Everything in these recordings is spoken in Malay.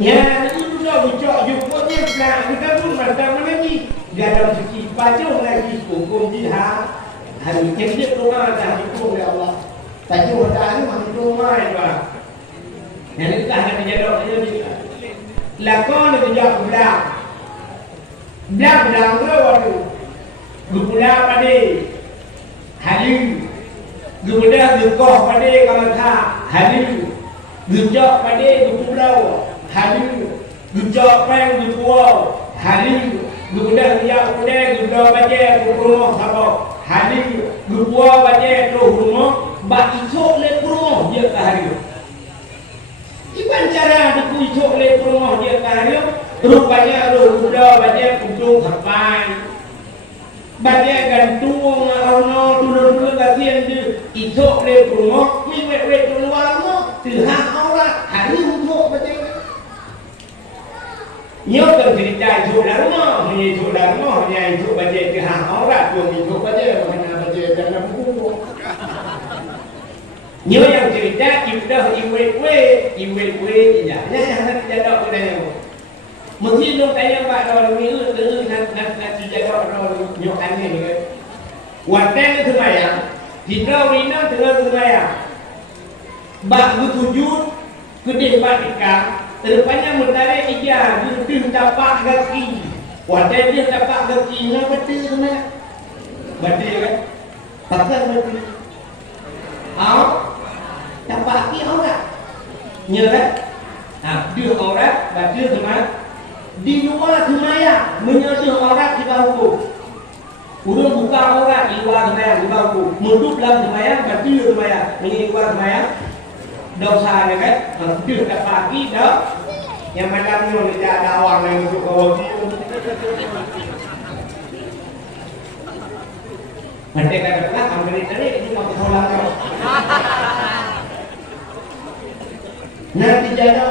Ya, itu dah bicara jumpa ni nak kita pun macam mana ni? Dia dalam segi baca lagi hukum jihad. Hari kita rumah dah hukum ya Allah. Baca dah ni masih rumah ya. Yang kita nak jaga dia ni. Lakon dia jaga belah. Belah tu waktu. Gula pada hari. Gula gekoh pada kalau tak hari. Gejak pada gula. Hari gejak pang gua hari guna dia guna baca rumah apa hari gua baca tu rumah ba isok le rumah dia ke hari iban cara aku isok le rumah dia ke hari rupanya guna baca kunjung sampai baca gantung ono dulu kasihan dia isok le rumah mi we luar tu orang hari untuk baca nhớ cần thì trai chụp lắm nó mình chụp lắm nó nhà chụp bây giờ cái hàng áo ra trường mình chụp bây giờ mình làm bây giờ chẳng làm cũng nhớ yang cerita kita iwe thì ya jaga udah mungkin dong tanya Pak Dol ni nanti jaga Dol nyokan ni waten itu maya hidrawina dengan maya bak sujud gede patika terdepannya menarik ijah dia tapak kaki wadah dia tapak kaki nak betul sebenarnya betul kan takkan betul tapak kaki orang nyerat dia orang betul sebenarnya di luar semaya menyusul orang di bawah udah buka orang di luar semaya di bawah menduk dalam semaya betul semaya di luar semaya dosa ni kan dia kat pagi dah yang malam ni dia ada awang yang untuk kau mereka kata ambil tadi ini mau tolak kau nanti jaga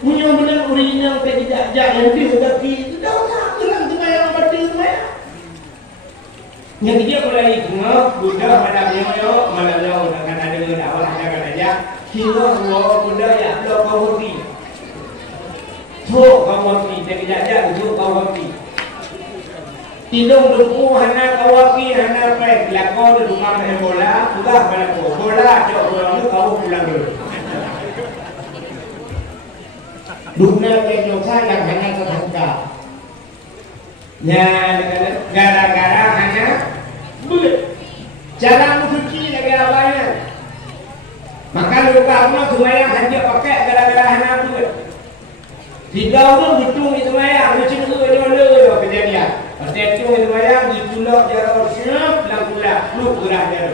punya benar original tidak jangan dia tapi dosa hilang semaya betul semaya yang dia mulai semua budak malam akan ada dakwah jangan aja kita semua budaya do kawati so kawati jadi aja so kawati tidung duku hana kawati hana pe lakon rumah bola sudah bola jauh bola kau pulang dulu dunia ke dosa yang hanya tetangga ya gara-gara hanya cara suci lagi abangnya maka luka rumah semuanya hanya pakai gara-gara hanya tu tidak pun hitung itu maya macam tu dia malu kejadian pasti hitung itu maya ditulak jarak siap pulang lu gerah dia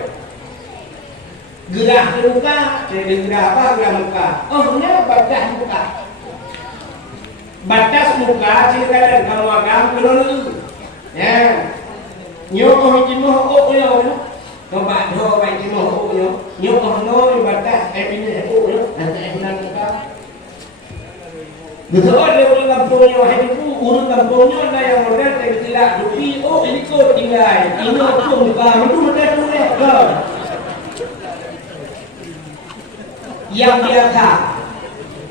gerah luka jadi gerah apa gerah muka ni batas muka batas muka silakan kamu agam kelulu ya nyoh oh yo các bạn thưa bạn chỉ một phụ nhớ còn nói và ta em đi để phụ nhớ em đang các được thôi đều làm tôi nhau hay cũng uống làm tôi nhau đây là một cái thì là đôi khi ini cô tình này ini cùng và mình cũng một cái cũng đẹp rồi yang biasa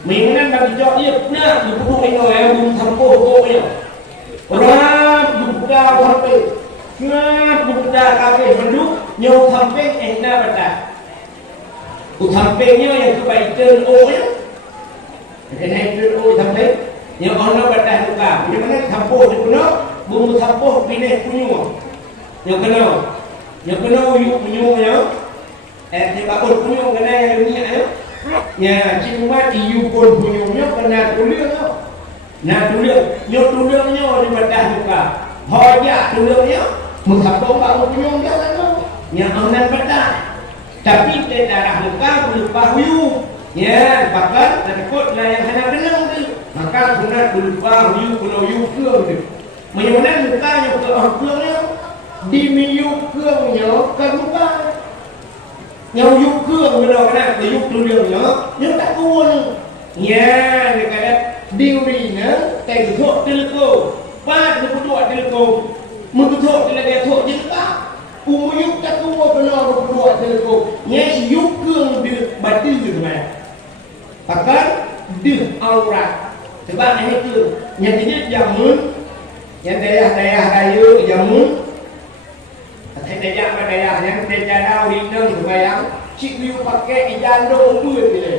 mình nên làm cho điệp nữa thì cũng không nói em thầm cô nhỉ ra đúng cao hơn Ngap budak kafir menduk nyo samping ehna baca. Sampingnya yang kebaikan ya. Kena itu samping yang ono baca buka. Di mana sampo di kuno, bumbu sampo pineh kunyu. Yang kena uyuk ya. Di bakul kunyu kena yang dunia ya. Ya, cuma diu pun kunyunya kena tuliang ya. Nah tuliangnya di baca buka. Hoja tuliangnya menghabong bangun punyong dia kan yang aman pada tapi darah muka berupa huyu ya bahkan takut lah yang hanya benang tu maka guna berupa huyu kalau huyu keung tu menyunan mukanya ke keungnya di miyu keungnya ke muka yang huyu keung benar kena huyu tuliangnya yang tak kuat ya dia kata dirinya tegok teleko pat berdua teleko Mengutuk dia tok je tak. Umuyuk tak kuat benar berdua teleko. Nya yuk keung dia batu tu mana. Pakai dih aurat. Sebab itu yang tidak jamun, yang daerah-daerah raya jamun, daerah yang daerah rinang sembahyang, cik biu pakai ijandung buat dia.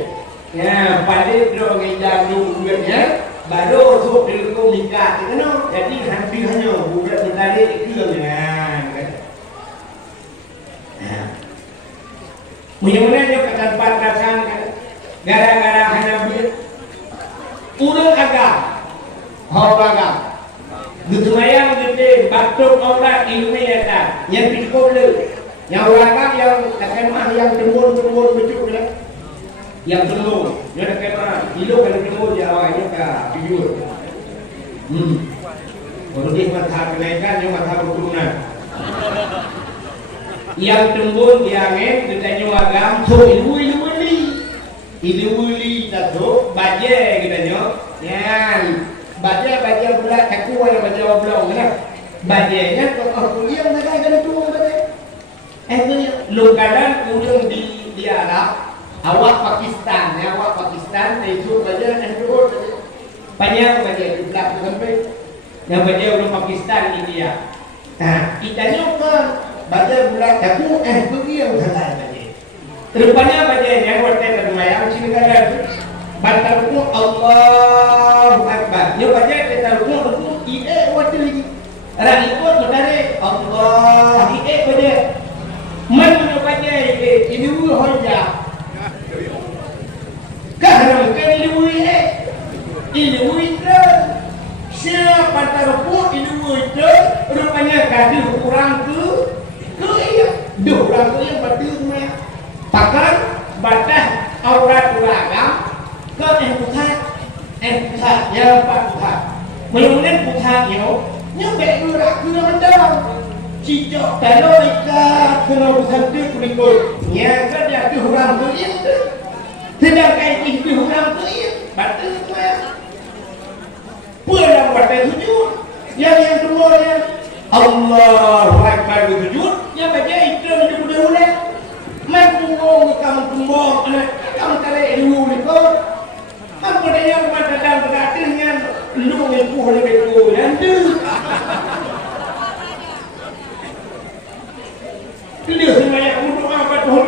Ya, pada dong ijandung buatnya, baru sok dilukung nikah, kenapa? Jadi hampirnya budak menarik kelengan. Mudah-mudahan ke tempat kasan gara-gara hanya urang agak hau agak getumayang gede batuk aurat ilmu yata yang pikul yang ulangak yang kemah yang tembun bejuk yang tembun yang kemah hilo kalau tembun dia awalnya ke jujur kalau dia mata kenaikan yang mata keturunan yang tembun diangin ditanya agam tu ilmu tato baje kitanya yan baje pula kaku yang baje oblong kan bajenya kok kuliah mereka kan tu itu lokalan urang di Arab awak Pakistan itu baje itu banyak baje di belakang sampai yang baje orang Pakistan India nah kita kan baje bulan kaku kuliah salah baje rupanya baje yang waktu termayang sini kan bantar ruku Allahu Akbar. Yo baca kita ruku ie waktu lagi. Ara ikut mutare Allah ie baca. Man baca ie ini hoja. Kahram kan ini itu. Siapa bantar ruku itu rupanya kadi kurang ke iya. Duh kurang ke yang betul mah. Pakar batas aurat ulagam ke pusat yang pusat menurut pusatnya nyampe gerak ke mandang cicok kalau ikat kena pusat itu berikut yang ada di orang tu itu sedangkan itu orang tu itu betul pulang pada sujud yang kedua yang Allahu Akbar sujud yang baca itu menjadi ulang menunggu kamu tumbang kamu tarik dulu itu apa dia yang pada berartinya lu itu lebih dulu nanti dia semuanya untuk apa tuh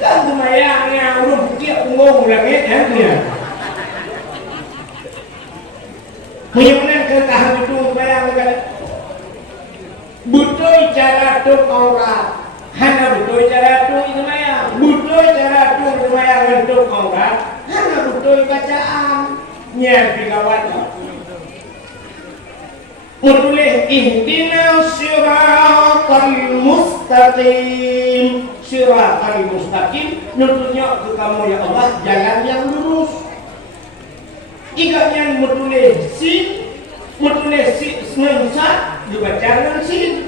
dan semuanya udah dia ngomong lagi ya mudah-mudahan ketahan itu bayangkan butuh cara tuh aurat hana butuh cara tuh itu maya butuh cara tuh itu maya untuk aurat hana butuh bacaan nyampi kawan mutulis ihdinas siratal mustaqim nutunjuk ke kamu ya Allah jalan yang lurus ikatnya mutulis semensat dibaca dengan sin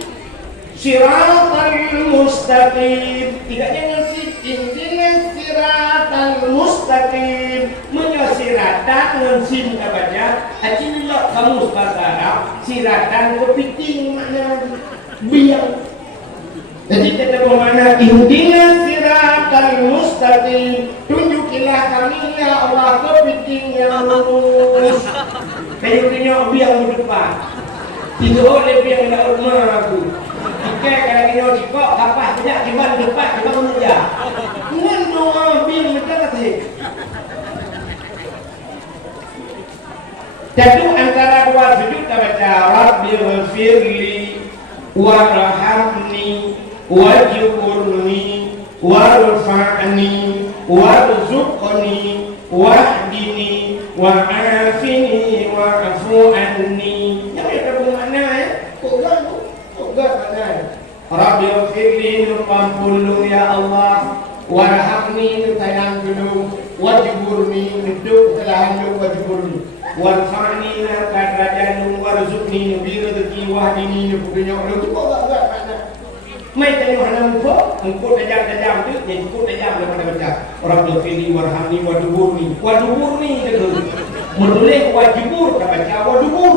siratal mustaqim tidak jangan sin ihdinas siratal mustaqim menyasiratan dengan sin baca ajillah kamu bahasa Arab siratan kepiting makna biang jadi kita bermakna ihdinas siratal mustaqim tunjukilah kami ya Allah kepiting yang lurus kayu punya biang di depan itu oleh biang nak rumah aku jika kalau kita cikok kapal tidak kiban depan kita menuja dengan doa biang kita kata jatuh antara dua sujud kita baca Rabbighfirli warhamni wajburni warfa'ni warzuqni wahdini wa'afini wa'afu anni yang ada bermakna ya kok mana Rabbighfirli nupampulu ya Allah warhamni nutayang dulu wajburni nuduk telah handuk wajburni warfa'ni nakat rajanu warzuqni nubi rezeki wahdini nubudunya itu kok gak mana mai tanya hana mufo engkau tajam tu yang engkau tajam daripada baca Rabbighfirli warhamni waduburni itu menulis wajibur baca wadubur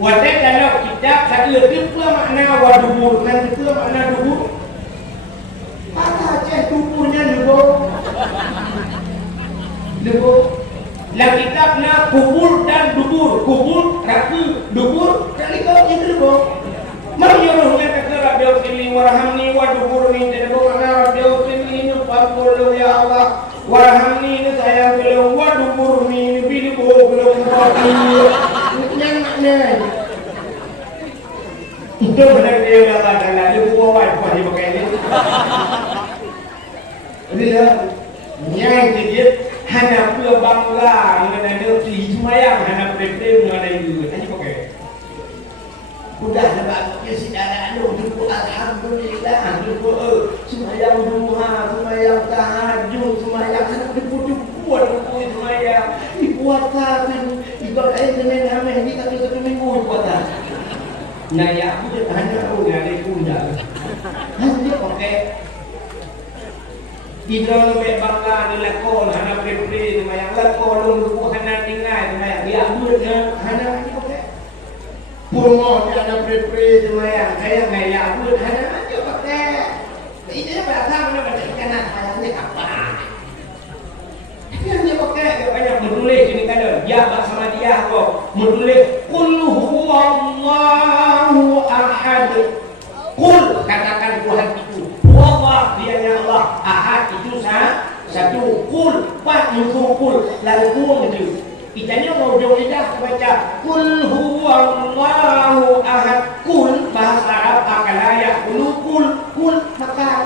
wadah kalau kitab saya itu pula makna wadubur nanti pula makna dubur apa aja duburnya dubur Dubur. Lah kitabna kubur dan dubur. Kubur, raku, dubur, kali kau itu dubur. Menyuruhnya kata Rabbi Ausili warhamni wa duburni. Tidak boleh Rabbi Ausili nupakulu ya Allah. Warhamni ini sayang belum wa duburni. Ini belum berarti. Yang makna. Itu benar dia katakan. Dia buat apa dia pakai ini. Dia yang kejut. Hana pula bangla mengenai si semayang hana pretem mengenai itu hanya pakai udah lepas si darah dulu alhamdulillah dulu semayang duha semayang tahajud semayang hana dipujuk buat dulu semayang dibuat kafir ibadah dengan nama ini satu minggu buatan nah ya aku hanya ada kuda hanya pakai di dalam bangla ni lakon hana prepre semayang lakon lu hana tinggal semayang dia ambilnya hana ni pakai purmo dia ada prepre semayang saya ngaya ambil hana aja pakai ini apa sama nak baca kanan hayangnya apa yang dia pakai dia banyak menulis ini kan ya sama dia kok menulis qul huwallahu ahad qul katakan Tuhan itu Allah dia yang Allah ahad itu satu kul pak musuh kul lalu kul itu itanya mau jauh lidah baca kul huwallahu ahad kul bahasa Arab akan layak kul makan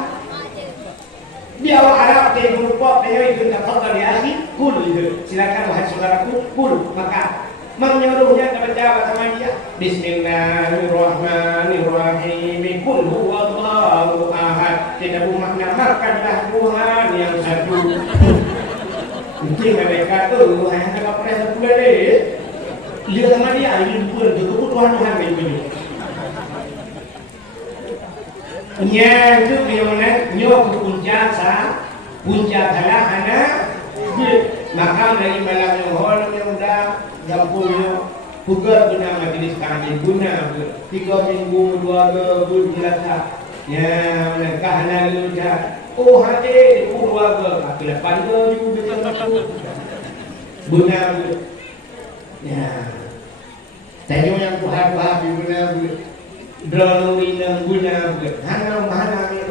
di awal Arab dia berupa dia itu kata dia asli kul itu silakan wahai saudaraku kul makan menyuruhnya kepada sama dia Bismillahirrahmanirrahim Qul huwallahu ahad tidak bermakna makanlah Tuhan yang satu mungkin mereka tu hanya nak perasa pula deh dia sama dia ini pun itu Tuhan begini yang itu bagaimana nyok ke puncak salah hana makam dari malam yang hol yang dah jampunya bukan guna majlis kaji guna 3 minggu 2 bulan ya mereka hana ludah oh hati di keluarga kaki lepan juga betul guna ya tanya yang Tuhan guna drone guna hana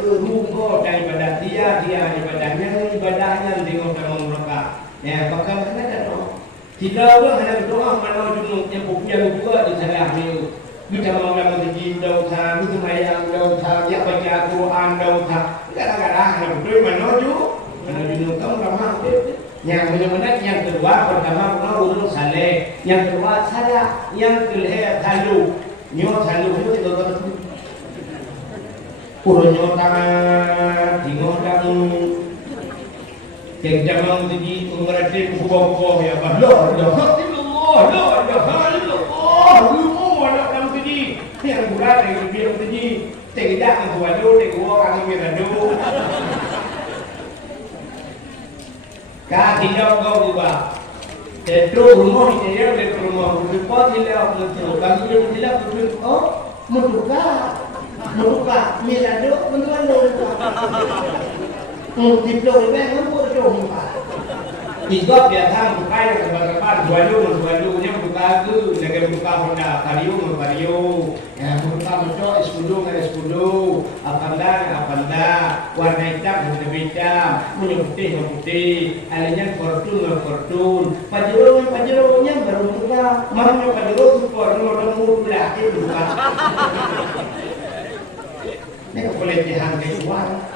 rugo daripada dia ibadahnya tengok mereka ya bagaimana kan kita orang hanya berdoa mana junuk yang punya juga di sana ni kita mau dalam segi dosa itu mayang dosa ya baca Quran dosa kadang-kadang hanya berdoa mana junuk kamu ramah yang benar-benar yang kedua pertama pernah urus saleh yang kedua salah yang kedua salu itu tidak betul urus tangan tinggal kamu yang jangan jadi mengerti buku-buku ya Allah la ilaha illallah lu ada dalam sini yang bulat yang biar sini tidak menjual gua kan mirado ka tidak kau buka itu rumah ini dia itu rumah bukan tidak betul kalau dia tidak betul oh muka mirado menjual Diplo ini kan buat jom pak. Tiga biasa buka yang kebar-kebar jualu buka tu, negara buka Honda, vario, yang buka motor escudo, apanda, warna hitam warna putih, alanya fortune, pajeronya baru buka, mahnya pajero support, nomor belah itu buka. Ini boleh dihantar uang.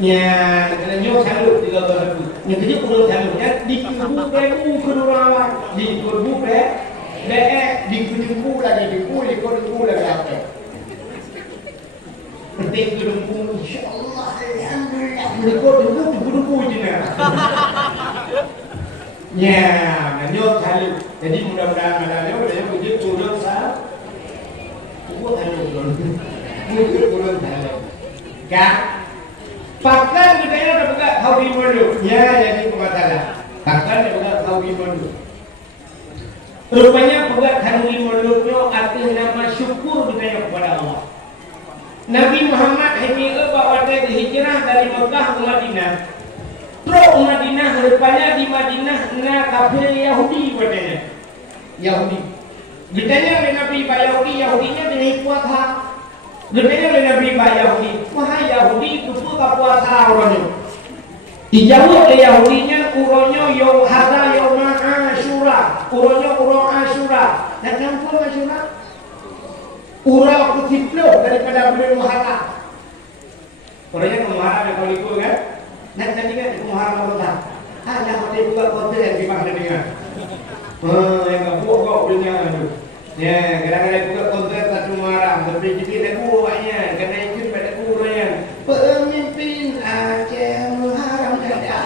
Ya, nyok salut 3 ribu. Yang jadi pulau salutnya di kubu kedua di kubu di kubu lagi di kubu lagi apa? Penting kubu insyaallah alhamdulillah di kubu je. Ya, nyok salut. Jadi mudah-mudahan malam dia begitu pulau sal. Kubu salut. Pulau salut. Kan Pakan kita ini ada pegang kau di mundu. Ya, jadi pemasalah. Pakan dia pegang kau di mundu. Rupanya pegang kau di mundu itu arti nama syukur kita kepada Allah. Nabi Muhammad ini bawa dia hijrah dari Mekah ke Madinah. Pro Madinah Madinah, rupanya di Madinah kafir Yahudi katanya. Yahudi. Ditanya oleh Nabi Pak Yahudi, Yahudinya dengan puasa. Ditanya oleh Nabi Pak Yahudi, wahai Yahudi itu apa puasa orangnya? Dijawab oleh Yahudinya, uronya yaum hadza yaum Asyura. Uronya uro Asyura. Dan ngampun Asyura. Uro kutiplo daripada bulan Muharram. Orangnya ke Muharram ya kalau itu kan? Nak tadi kan ke Muharram Allah. Ada hotel buka konten yang dimakan dengan. Yang nggak buat kau dengan itu. Ya, kadang-kadang buka konten satu Muharram. Tapi jadi ada buahnya. Karena itu pada uranya. Pemimpin Aceh Muharram ada.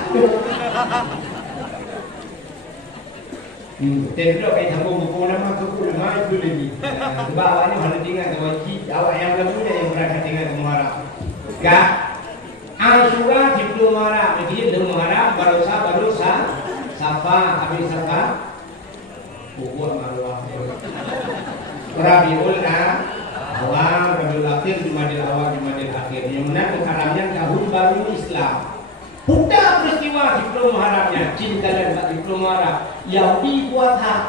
Tentu kayak sambung buku nama tu nama itu lagi. Sebab awaknya harus tinggal ke wajib. Awak yang belum punya yang berangkat tinggal ke Muharram. Kak, Asyura di Muharram. Jadi di Muharram baru Safa, habis Safa. Buku Marwah. Rabiul Awal, Rabiul Akhir, Jumadil Awal, Jumadil Akhir. Yang mana Muharramnya tahun baru Islam. Bukan peristiwa diploma Muharramnya, cinta dan diploma Muharram. Yahudi buat hak.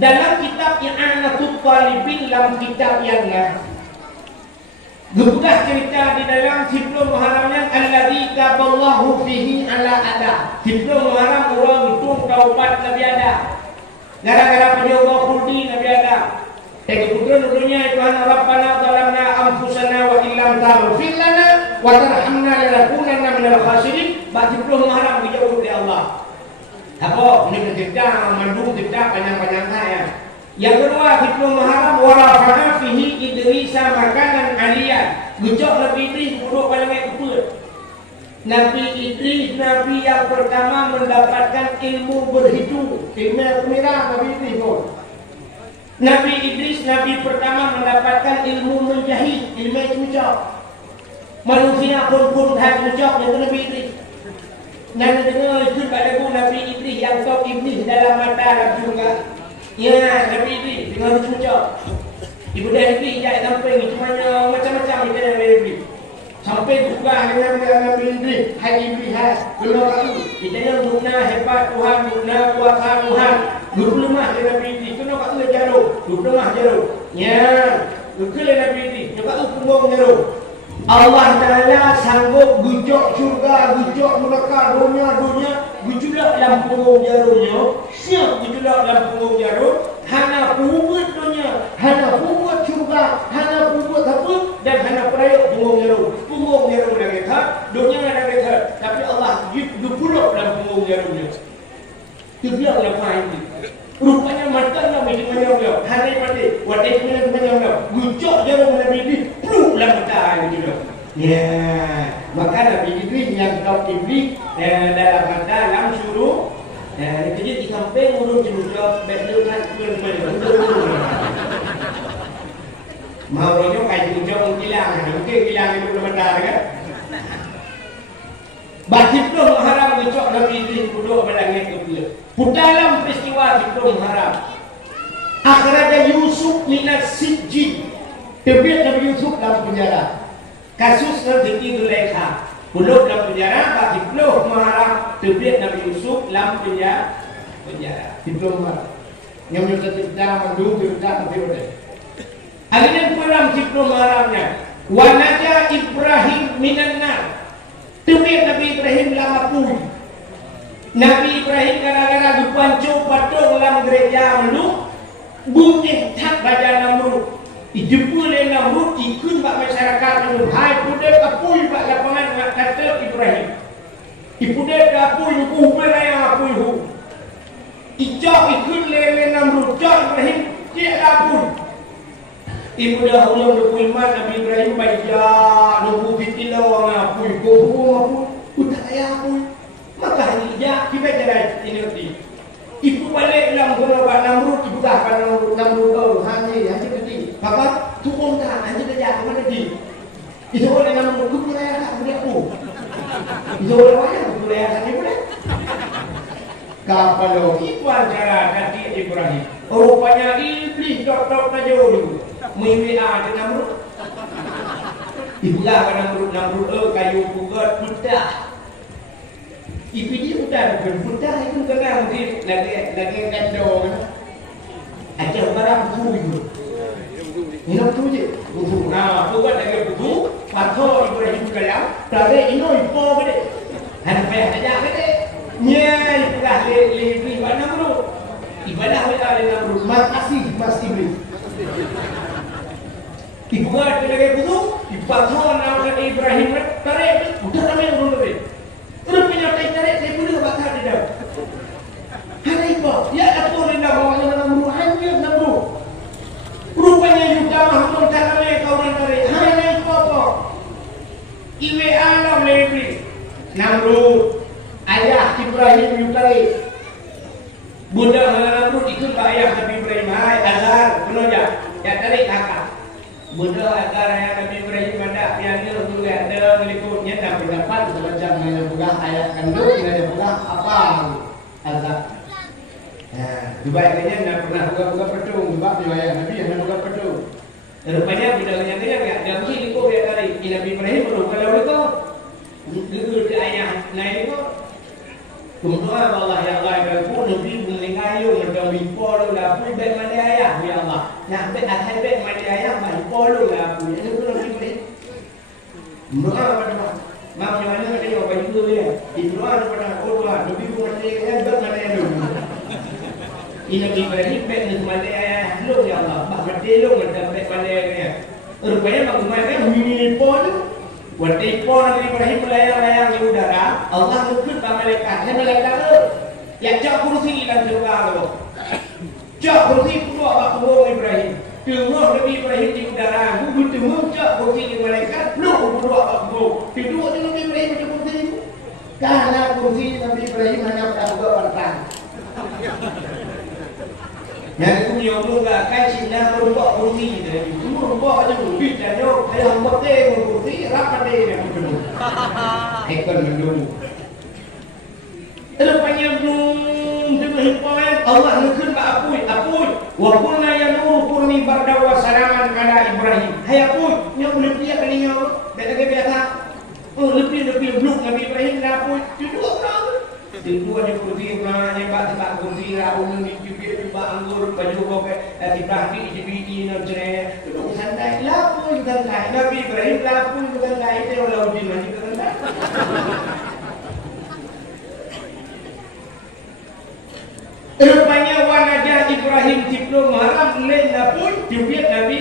Dalam kitab I'anatul Talibin, dalam kitab yang Gebudah cerita di dalam diploma Muharramnya alladzi taballahu fihi ala ada. Diploma Muharram orang hitung taubat Nabi ada. Gara-gara penyoba kuldi Nabi ada. Kebetulan Tuhan Rabbana zalamna anfusana wa illam taghfir lana wa tarhamna lanakunanna minal khasirin. Diploma Muharram dijawab oleh Allah. Apa? Ini cerita mandung cerita panjang-panjang saya. Yang kedua, diploma Muharram warafana fihi idrisa makanan aliyah. Gejok Nabi Idris duduk pada kepul. Nabi Idris Nabi yang pertama mendapatkan ilmu berhitung. Ilmu merah Nabi Idris pun. Nabi Idris Nabi pertama mendapatkan ilmu menjahit, ilmu cucok. Manusia pun hak cucok itu Nabi Idris. Nabi dengar itu pada Nabi Idris yang tahu iblis dalam mata dalam surga. Ya, Nabi Idris dengan cucok. Ibu dah Idris jahit sampai ni macam-macam kita Nabi Idris. Sampai juga dengan Nabi Idris, hai Iblis hai, belum aku. Kita yang guna hebat Tuhan, guna kuasa Tuhan. Dulu lemah dengan Nabi Idris, kena kat tu jauh. Dulu lemah jauh. Ya, dulu Nabi Idris, kat tu punggung jauh. Allah Ta'ala sanggup gujok syurga, gujok neraka, dunia, gujulak dalam punggung jarumnya. Siap gujulak dalam punggung jarum. Hana punggut dunia, hana punggut syurga, hana punggut apa, dan hana perayuk punggung jarum. Punggung jarum dah kata, dunia dah kata. Tapi Allah dipuluk dalam punggung jarumnya. Itu dia yang faham itu. Rupanya mata Nabi dengan dia. Hari mati, wadai dengan dia. Gujok jarum Nabi ini, peluk dalam mata gitu. Ya, maka Nabi Idris yang tahu Iblis dalam mata dalam suruh. Jadi di samping urut jujur, betul kan pun. Mau rojok kayak jujur hilang, mungkin hilang itu sebentar kan? Diploma Muharram gujok Nabi Idris duduk melangit kepala. Dalam peristiwa diploma Muharram, akhirnya Yusuf minas sijin. Terbit Nabi Yusuf dalam penjara. Kasus Siti Zulaikha. Puluh dalam penjara, diploma Muharram. Terbit Nabi Yusuf dalam penjara. Diploma. Yang menyebutkan mandung cerita Nabi Yusuf. Akhirnya pulang diploma Muharramnya. Wanaja Ibrahim minan nar. Terbit Nabi Ibrahim dalam api. Nabi Ibrahim gara-gara dipancung patung dalam gereja Namrud, bunyi tak baca Namrud. Dijemput oleh Namrud, ikut bak masyarakat Namrud. Hai pudek apui bak lapangan nak kata Ibrahim. Ipudek apui hukum beraya apui hukum. Ijak ikut lele Namrud, jak Ibrahim tidak apui. Ibu dah ulang dua iman Nabi Ibrahim baca nunggu fitilah orang apui kohu utak ayah apui. Maka hanya kita jadi ini. Ibu balik dalam gerobak Namrud, ibu dah akan Namrud kau hanya tadi. Papa turun tak hanya kerja mana tadi. Itu oleh Namrud tu boleh tak boleh aku. Itu oleh mana boleh tak boleh. Kalau ibu acara kaki Ibrahim, rupanya iblis dok tajur mewah dengan Namrud. Ibu dah akan Namrud kayu pugat putih. Ipidi udah berputar itu kena mungkin lagi kandung. Aja barang tu itu. Minum tu je. Buku. Nah, tu kan lagi buku. Patho Ibrahim kalam. Tadi ino ipo bede. Hanpe aja bede. Nya ibadah le ibadah bro. Ibadah kita le bro. Makasih Mas Iblis. Ibuat lagi buku. Patho nama Ibrahim tadi udah ramai urun bede. Rupanya tarik saya boleh baca di dalam. Hari itu, ya atur indah bawahnya namru hanya namru. Rupanya juga mahmud karena kau tarik. Hari itu apa? Iwe alam lebih. Namru ayah Ibrahim tarik. Bunda namru ikut ayah Nabi Ibrahim. Hai azar, penuja. Ya tarik kakak. Bunda agar ayah Nabi Ibrahim ada yang juga ada melikutnya dan pendapat semacam yang buka ayat kandung yang buka apa azab. Nah, dibaikannya tidak pernah buka pedung, sebab ayah Nabi yang buka pedung. Rupanya bidangnya enggak ada begini kok ya tadi Nabi Ibrahim baru kalau itu di ayah naik itu. Kumdoa Allah ya Allah ya pun Nabi mengayu mendawi polo lah pun baik mana ayah ya Allah. Nak baik baik mana ayah baik polo lah pun. Ini pun Nabi Ibrahim. Doa pada mak yang mana ada yang baju tu ya. Doa pada doa Nabi pun mana ayah baik mana ayah dulu. Ini Nabi Ibrahim baik mana ayah lu ya Allah. Bah mati lu macam baik mana ayah. Rupanya mak mana mini polo. Waktu itu Nabi Ibrahim melayang-layang di udara, Allah mengikut malaikat. Malaikat itu, ya cak kursi dan surga itu. Cak kursi itu apa kubur Ibrahim? Tunggu Nabi Ibrahim di udara, gugur tunggu cak kursi di malaikat, lu kubur apa kubur? Duduk di Nabi Ibrahim di kursi itu. Karena kursi Nabi Ibrahim hanya pada dua orang. Yang itu nyomong gak kan Cina merubah kursi dari itu merubah aja lebih dan yo ayam pete kursi rapat deh yang kedua ekor mendung rupanya belum dihimpun Allah mungkin tak apui walaupun yang nuru kurni berdawa salaman kala Ibrahim hai apui yang boleh dia kalinya dan lagi biasa lebih belum Nabi Ibrahim dah apui duduk orang dua di kursi yang tak kursi raun di juga anggur baju bokeh tiba di biji namanya duduk santai lapu juga kai Nabi Ibrahim lapu juga kai itu orang di mana juga kan rupanya wajah Ibrahim diplom haram lain pun juga Nabi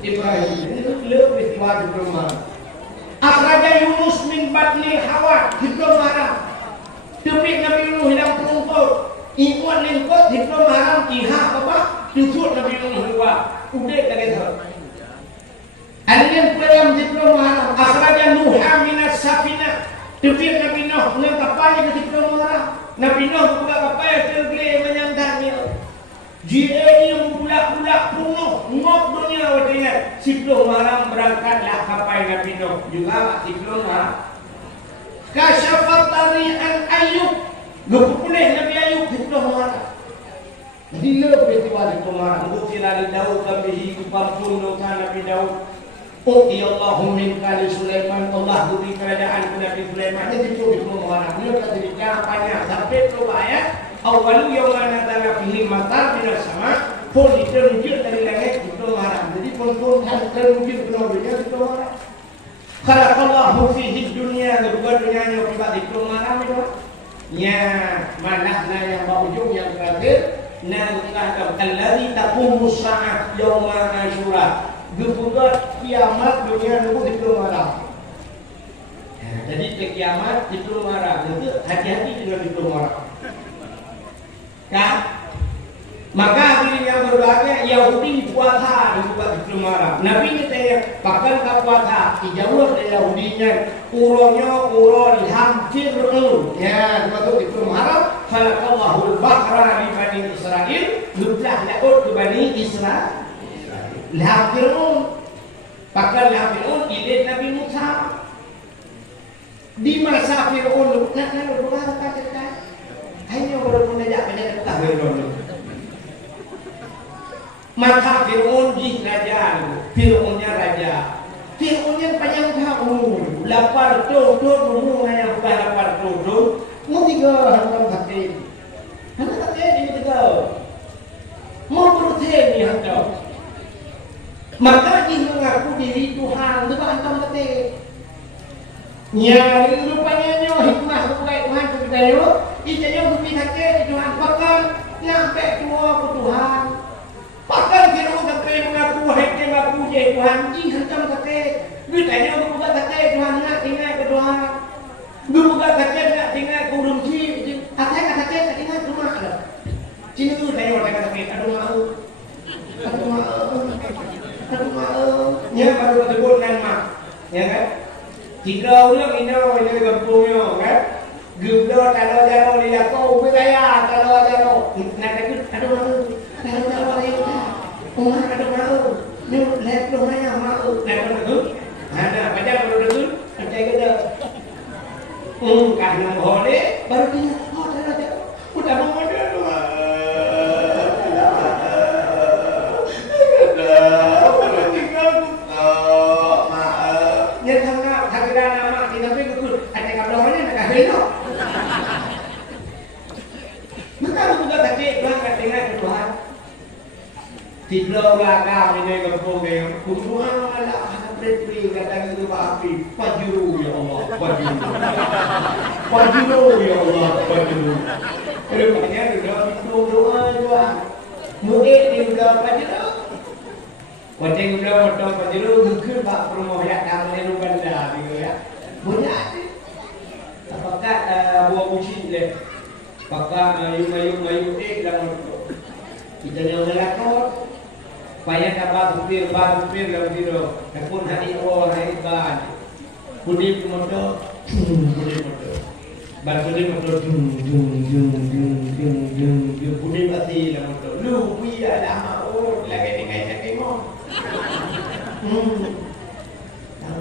Ibrahim itu lebih istiwa diplom haram akhraja Yunus min batni Hawa diplom haram Demi Nabi Nuh yang penumpuk Ibuat lingkut diplom haram Iha apa Jusut Nabi Nuh luar Udah lagi tu Ada yang pelam diplom haram Akhraja Nuh aminat safina Demi Nabi Nuh Dengan kapalnya ke diplom haram Nabi Nuh buka kapal tergele menyangkanya Jika ini bulat-bulat penuh Ngok dunia wajinan Diplom haram berangkatlah kapal Nabi Nuh Juga diplom haram Kasyafat tari'an Ayub Gepulih Nabi Ayub di Pulau Muara Bila peristiwa di Pulau Muara Mengusila di Daud Nabihi Kupampun dosa Nabi Daud Uqiyallahu min kali Sulaiman Allah beri kerajaan kepada Nabi Sulaiman Ini di Pulau Muara Ini kata dikira banyak Sampai Pulau ayat Awalu yawma natala fihi matar minas sama Pun diterujud dari langit di Pulau Muara Jadi pun terujud Pulau Muara di Pulau Muara Khalaqallahu fihi dunia kedua dunianya pribadi perumahan itu ya manahna yang ujung yang terakhir nangkah alladzi taqumu sa'at yauma asyura gebugat kiamat dunia nunggu di perumahan jadi kiamat di perumahan itu hati-hati dengan di perumahan kan maka akhirnya yang berbahagia Yahudi puasa dibuat di Arab. Nabi ini tanya bahkan tak puasa dijauh dari Yahudinya uronya uro dihampir ya masuk di Arab khalaqallahu al-bahra li Bani Israil nublah laut ke Bani Israil lahirun bahkan lahirun ide Nabi Musa di masa Fir'aun nak berbuat kata hanya baru menajak pada tak berdoa maka Fir'aun raja Fir'aunnya raja Fir'aunnya panjang tahun lapar tu dulu yang bukan lapar tu mau tiga hantam hati ini tiga mau berusaha ni hantam maka ini mengaku diri Tuhan itu hantam hati ya rupanya nyo hikmah bukai Tuhan kita yo ijanya bumi hati Tuhan bahkan nyampe tua ke Tuhan bahkan kita sampai mengaku hati mengaku jadi Tuhan jing hantam hati duit aja aku buka kakek Tuhan nak tinggal ke Tuhan dulu buka kakek nak tinggal ke Urumqi kakek nak tinggal ke rumah ada sini tu saya orang kakek aduh mau ya baru sebut nama ya kan jika orang ini kampungnya kan gubdo kalau jauh dia kau beraya kalau jauh nak takut aduh mau ni lihat rumahnya mau nak ada baca baru dengar ada kata karena boleh baru dia ada udah mau ada di belakang ini kampung yang kumpulan ala beri kata itu api pajuru ya Allah pajuru ya Allah pajuru rupanya sudah doa mungkin juga pajuru wajah sudah motor pajuru mungkin pak promo ya kamu lupa dah gitu ya banyak apakah buah musik deh apakah mayu dalam kita jangan lakon payah dapat upir dalam diro pun hari hari ban budi motor ban budi motor budi mati dalam motor lu pi ada mau lagi dengan kemo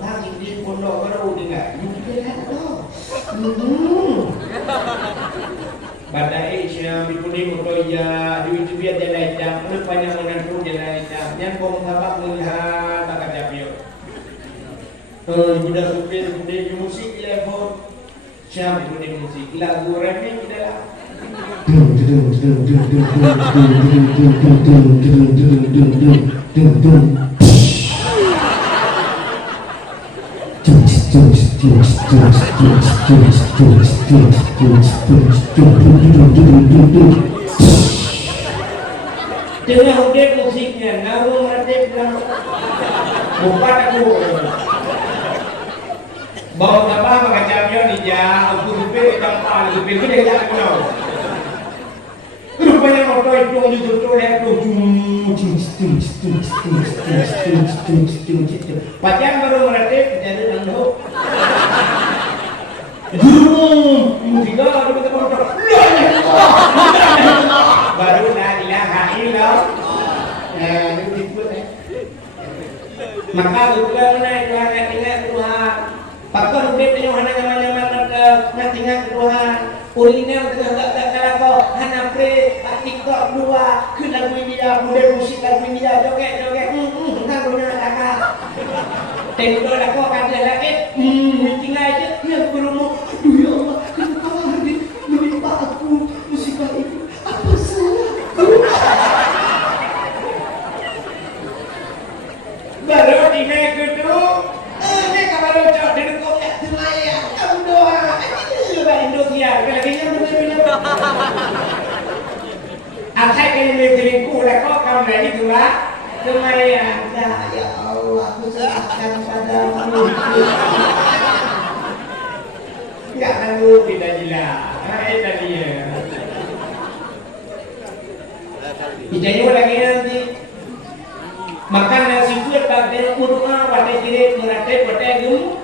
lagi di pondok baru dengar kan badai siang di budi motor ya di itu biar jalan jam panjang menantu jalan jam yang kong sabak melihat tak ada bio sudah supir budi musik level siang di budi musik lagu remix adalah dengan update musiknya, namun update bukan aku bawa apa mengajamnya di jam aku supir tempat supir itu dia tak kenal rupanya motor itu tuh pacar baru meretik jadi nanggup musika ada motor baru dah ilaha illallah maka bukan naik ingat Tuhan pakar udah yang hana nyaman nak ingat Tuhan kuliner tak kau hana pre TikTok dua ke lagu India budaya musik lagu India joget kan punya kakak tengok lah kau kan dia lagi meeting aja yang berumu aduh ya Allah kenapa hari menimpa aku musibah itu apa salah baru tinggal gitu ini kalau cok di dukung ya semayang kamu doa ini juga Indonesia lagi yang benar-benar akhirnya kali melingkuh lah kok kamu lagi juga semayang ya Allah aku serahkan padamu enggak tahu tidak jelas itu dia Ijanya lagi nanti makan nasi kuat pada urunga pada jirit merate pada gum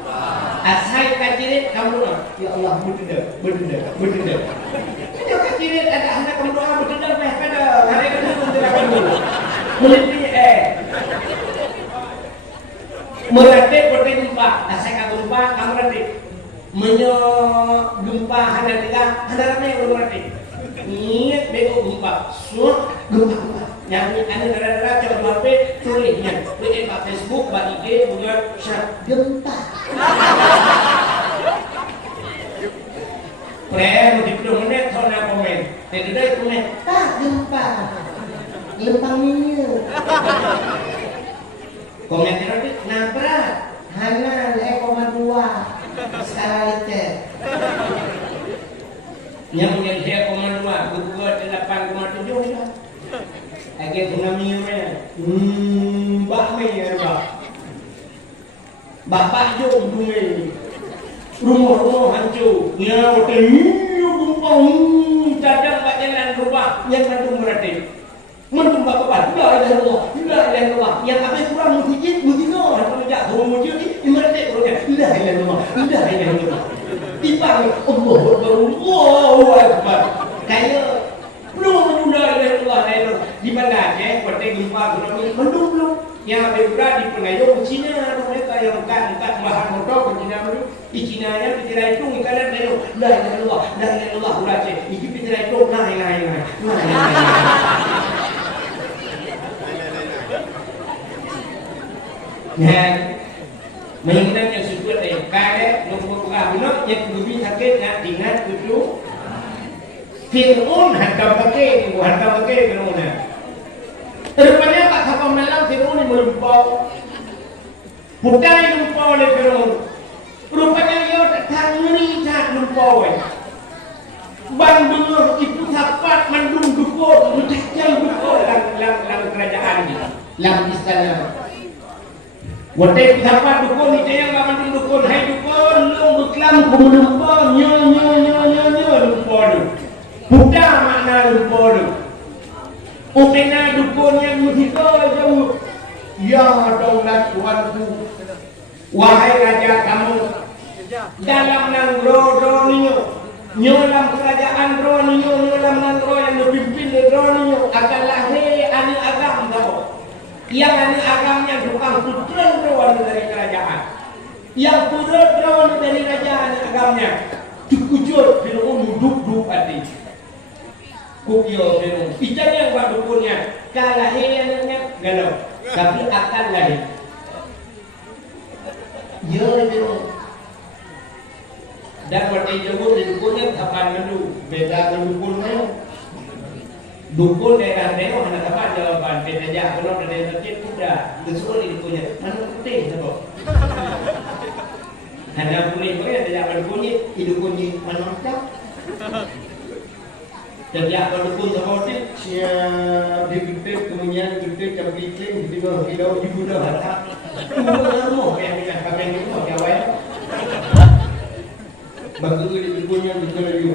asai kajirit kamu ya Allah betul kita kajirit ada anak kamu doa betul pada hari itu tidak kamu mulai merate pada gempa asai gempa kamu merate menyo gempa ada tiga ada ramai yang merate ingat bego gempa gempa yang ada darah-darah coba HP tulisnya di Facebook, IG, bukan gempa Pre, di belum menit soalnya komen. Jadi dia komen, tak gempa, lempang minyak. Komen tadi, nabrak, hana 0,2 skala Richter. Yang punya 0,2, gua 8,7 lah. Lagi tsunami-nya. Bakmi ya, Pak. Bapak jom bunyi. Rumah-rumah hancur. Ya, gumpang. Cadang kat jalan rumah yang mandung berarti. Mandung bapak. La ilaha illallah. La ilaha illallah. Yang apa kurang mujid, mujino. Kalau jak turun mujid ni berarti turunnya. La ilaha illallah. La ilaha illallah. Timbang Allah Allahu Akbar. Kayak belum menunda la ilaha illallah. Di mana je pada gempa tsunami mandung belum. Yang ada berada di pengayung Cina, mereka yang angkat bahan motor ke Cina dulu. Di Cina nya pikiran itu ikan lain. La ilaha illallah, la ilaha illallah ulace. Iki pikiran itu naik. Nah, mengenai sesuatu yang kaya, nombor kahwin yang lebih sakit nak ingat itu. Fir'aun hantar pakai Fir'aun. Rupanya Pak Kapal Malang Fir'aun yang melumpau. Bukan lumpau oleh Fir'aun. Rupanya ia tak ngericat lumpau. Bandung itu sapat mandung dukun, menjajal dukun dalam kerajaan ini. Dalam istana. Waktu sapat dukun itu yang mandung dukun. Hai dukun, lu berkelam ku lumpau. Nyo lumpau tu. Bukan makna lumpau tu. Ukena dukun yang musibah jauh. Ya daulat Tuhanku, wahai raja kamu, dalam nang ro nyo dalam kerajaan ro dalam nang ro yang dipimpin ro akan lahir anak agam kamu. Yang anak agamnya bukan putra ro dari kerajaan. Yang putra ro dari kerajaan agamnya dikujur Fir'aun duduk hati. Kukio Fir'aun. Ijanya yang buat dukunnya. Kalah anaknya galau. Tapi akan lahir. Ya Fir'aun. Dan waktu jemput di dukunnya kapan dulu. Beda dengan dukunnya. Dukun daerah Neo anak apa jawaban. Beda aja. Kalau dari masjid sudah. Kesuai di dukunnya. Mana putih sebab. Hanya kuning boleh ada jawaban kuning. Hidup kuning mana macam. Jadi apa dukun sama hotel siap dikutip kemudian dikutip jam kicing gitu kilo juga dah harap semua yang kita kami itu jawab bagus di dukunnya juga lagi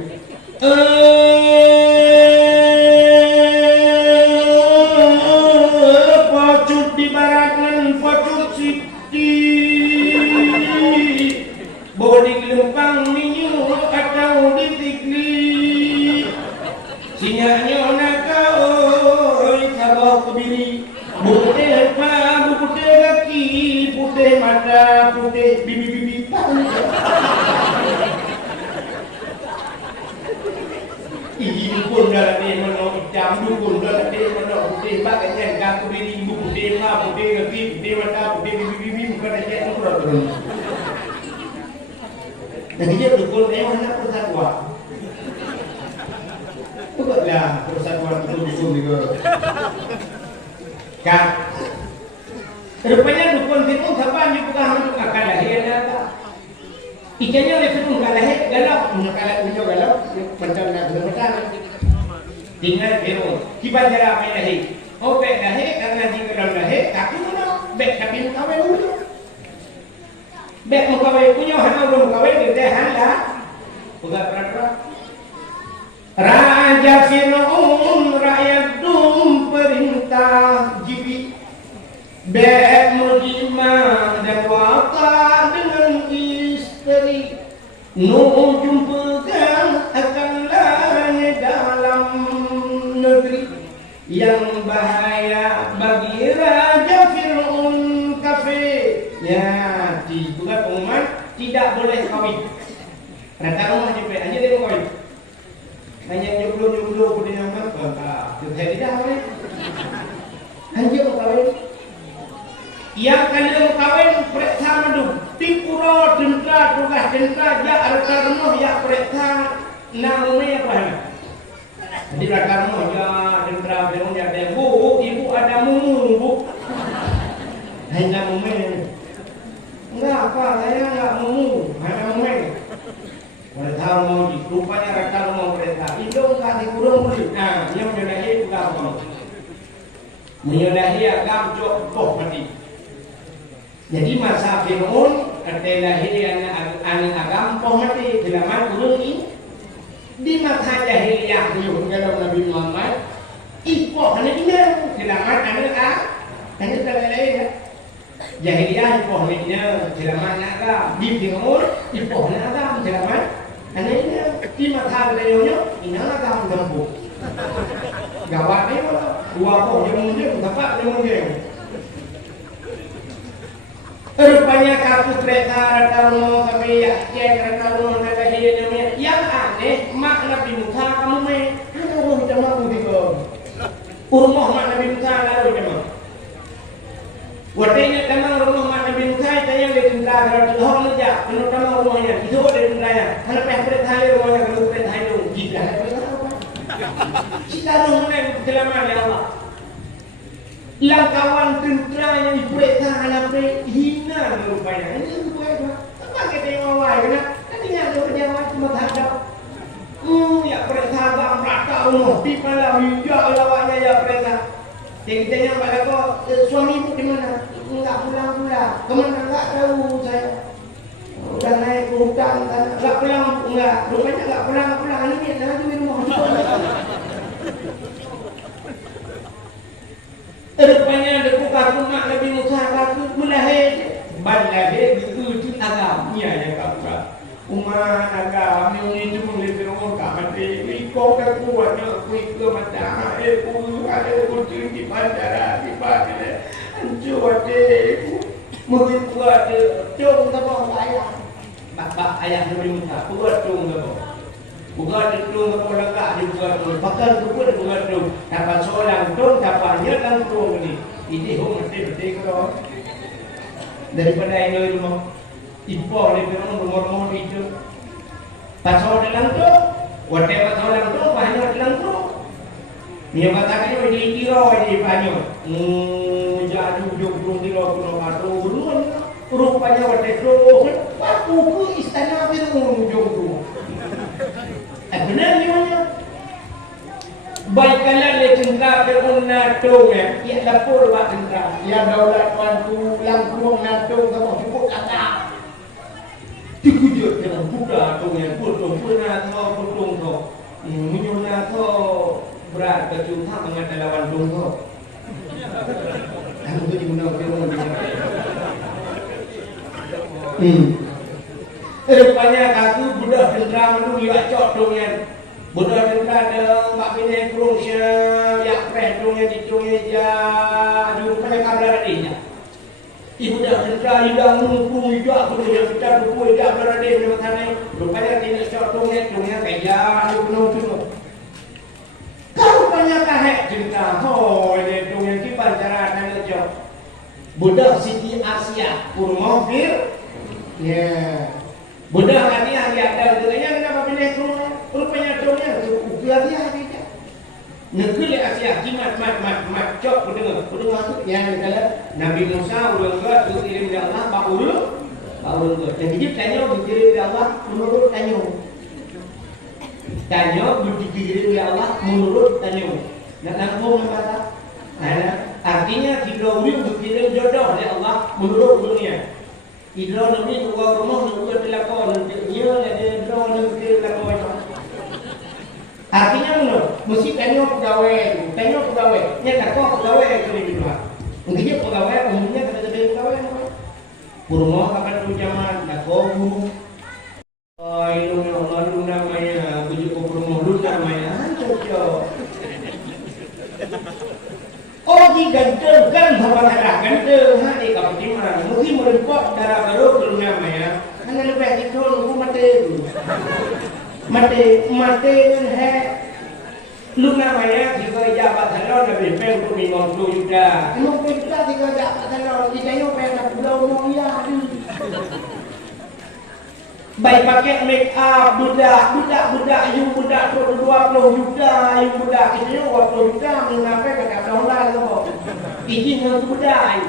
pacut di barangan pacut siti bodi gelempang minyu atau di tikli sinyanya nakau sabah kebiri putih mata putih kaki putih mata putih bibi ini pun dah ada mana hitam dukun dah ada mana putih makanya kaki kebiri putih mata putih kaki putih mata putih bibi bukan aja itu terus dan dia dukun dia mana persatuan. Tukatlah persatuan dukun juga. Kan? Rupanya dukun itu siapa yang bukan untuk akal lahir apa? Ikannya oleh Fir'aun lahir galau, kalau punya galau macam nak bermata. Tinggal Fir'aun. Kita cara apa lahir? Oh bek lahir karena di dalam lahir tapi mana? Bek tapi kawin dulu. Bek mukawin punya hana belum kawin kita hana. Bukan peraturan. Raja Fir'aun rakyat dum perintah jibi bek mujimah dan wata dengan isteri nu jumpakan akan lari dalam negeri yang bahaya bagi Raja Fir'aun kafir ya bukan pengumuman tidak boleh kawin rata rumah jepit hanya dia mau kawin hanya nyubluk pun dia nama saya tidak kawin hanya mau kawin yang kalian kawin periksa madu pura tentera tugas tentera ya ada rumah ya perintah namanya apa? Di belakang rumah ya tentera belumnya ada bu ibu ada mumu bu. Hanya mumu. Enggak apa saya enggak mumu hanya mumu. Perintah mau rupanya rekan mau perintah hidung kasih kurung beli. Nah dia menyudahi agama. Menyudahi agama cukup mati. Jadi masa Fir'aun adalah anak agama mati selamat kurung ini di masa jahiliyah dulu kalau Nabi Muhammad ipoh anak ini selamat anak lain jahiliyah ipoh anaknya selamat anak di Fir'aun ipoh anak selamat anaknya di masa beliaunya ini agama lembut gawatnya dua poh yang mungkin dapat yang mungkin. Rupanya kasus mereka rata-rata kami cek rata-rata mereka hidupnya yang aneh mak Nabi Musa kamu main ada roh jemaah tiga rumah mak Nabi Musa ada roh jemaah wadahnya memang rumah mak Nabi Musa itu yang ditunda dari Tuhan saja menurut kamu rumahnya itu ada tundanya karena pihak hari rumahnya kalau hari itu jika kita rumahnya selamat ya Allah langkawan tentera yang diperintah anak hina rupanya ini rupanya apa kita yang awal kena tadi nggak ada berjamaah cuma hadap ya perintah agama merata umur pipa lah hijau lawaknya ya perintah yang kita yang pada kok suami ibu di mana nggak pulang kemana nggak tahu saya udah naik ke hutan nggak pulang nggak rupanya nggak pulang ini ada di rumah rupanya ada kaku mak Nabi Musa kaku mulahir balahir itu agamnya yang kaku umat agama yang itu mengelipir orang mati ikut kekuatnya ikut mata ada kucing di bandara di bandara hancur ada mungkin buat cung sama ayah bapak ayah Nabi Musa buat cung sama bukan itu mereka dibuat pakai bukan itu dapat seorang dong dapatnya kan dong ini mesti kalau daripada ini rumah ibu oleh rumah itu pasal dalam tu wadah pasal dalam tu banyak dalam tu dia katakan ini kira ini banyak jadi ujung kira rupanya wadah tu aku ke istana Fir'aun ujung tu benar namanya baiklah le tentera Fir'aun NATO ya lapor buat tentera ya daulat bantu langkung NATO kamu cukup kata dikujut dengan budak tu yang putung tu menyun NATO berat kecuma mengenai lawan tu aku tu diguna Fir'aun rupanya aku budak tentera dulu ya cok dongnya budak tentera ada mak bini kurung ya preh dongnya dicungnya ja rupanya kabel adiknya ibu budak tentera ida mengurung ida kudu yang kita duku ida berada di sana rupanya tidak cok dongnya kayak ya penuh rupanya kahek tentera ini dongnya kipan cara tanya cok budak Siti Asia kurung ya budak lagi yang ada dengan kenapa pilih rumah rupanya dongnya ukilah dia aja negeri Asia kimat mat cok kudengar masuk yang kala Nabi Musa udah enggak dikirim dari Allah Pak Ulul dan Egypt tanya dikirim dari Allah menurut tanya dikirim dari Allah menurut tanya nak langsung kata artinya tidak boleh dikirim jodoh dari Allah menurut dunia Idro nabi dua rumah dua dilakon dia ada idro nabi dilakon artinya mana mesti tengok pegawai nya tak kau pegawai itu di luar mungkin pegawai umumnya kata pegawai rumah kapan tu zaman tak kau ini Allah lu namanya bujuk rumah lu namanya cocok oh diganteng kan bapak ada ganteng hari kapal mana mungkin merempok darah baru belum namanya hanya lebih itu nunggu mati lu namanya jika jabat salon lebih pengen untuk minum dulu juga jika jabat salon kita yang pengen pulau mau ya Baik pakai make up, budak you budak tu 20 juta, you budak itu 20 juta mengapa dekat dolar tu. Ini dengan budak.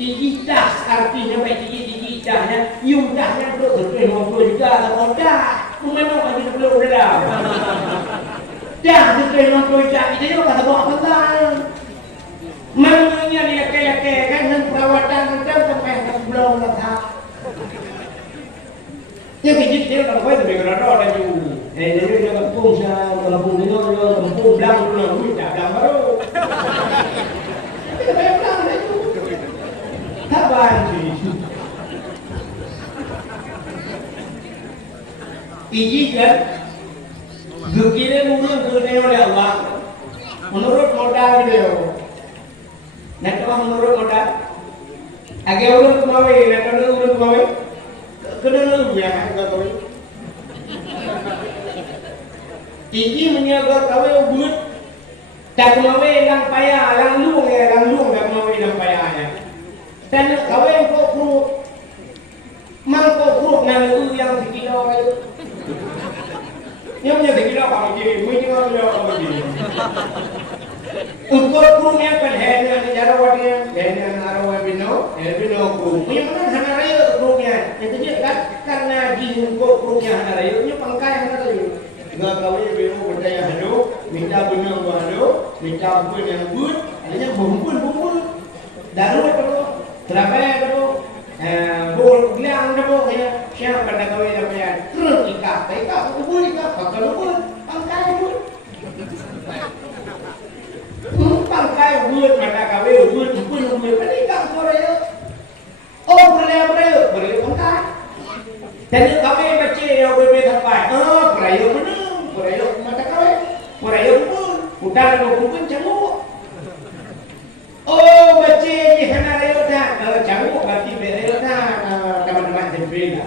Tinggi das artinya baik tinggi dasnya, you dasnya tu 20 juta atau dah. Mana bagi belum dah. Dah 20 juta itu kata bawa betul. Memangnya dia kayak kan perawatan dan sampai belum letak. Yang kecil dia kalau kau itu bergerak ada juga. Jadi dia kampung siapa kampung dia kampung belang dulu tak belang baru. Kita bayar belang itu. Tak banci. Iji kan, zikirnya mungkin kerana oleh Allah. Menurut modal dia. Nanti orang menurut modal. Agak urut kemawai, nanti orang urut kemawai. Kena lu ya, enggak tahu. Iki menjaga tahu buat tak mawe lang payah, lang luang tak mawe lang payahnya. Dan kawe kok kru, mang kok kru nang yang dikilo itu. Yang dikilo apa lagi? Mungkin orang yang apa lagi? Untuk kru yang penhen negara wadnya, dengan arwah bino kru. Yang mana hanaraya krunya? Itu je kan karena jin krunya hanaraya, ini pangkai hanaraya. Enggak kawin bemo berdaya hado, minta benar hado, minta pun yang good, adanya bumbun. Darurat tu, terapai tu, bol gelang tu, siapa pada kawin apa ya? Terus ikat tu bol ikat, kalau bol pangkai bol. Pangkai bol pada kawin bol pun pada ikat koraya. Oh boleh pangkai. Jadi kawin baca yang berbeza tempat. Koraya mana? Koraya mata kawin. Koraya pun, bukan pun canggung. Oh baca ni hana raya dah. Kalau canggung berarti beraya dah. Teman-teman jempil.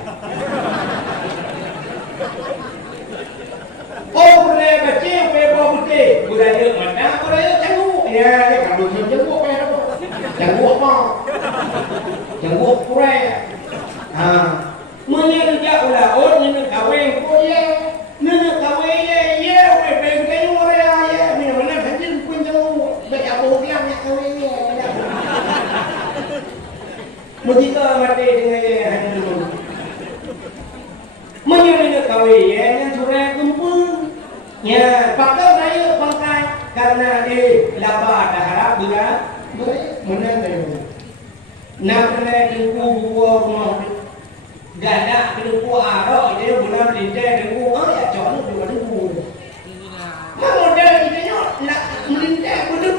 Oh boleh baca paper putih. Koraya mana? Koraya canggung. Ya, kalau canggung apa? Canggung apa? Canggung koraya. Menyeruak ulah orang kawin koye, kawin ye, wei kayu orang ye, mana hajin pun jauh, banyak bohong yang kawin ye. Begitu mati dengan ye hajin. Menyeruak kawin ye, yang surat kumpul, ya pakai raya pangkai karena di laba dah harap bulan, mana tu? Nak kena tunggu buah rumah. Gada kena kuah dah, dia bulan melintas dengan kuah, ya cakap juga dengan kuah. Mana modal kita nak melintas dengan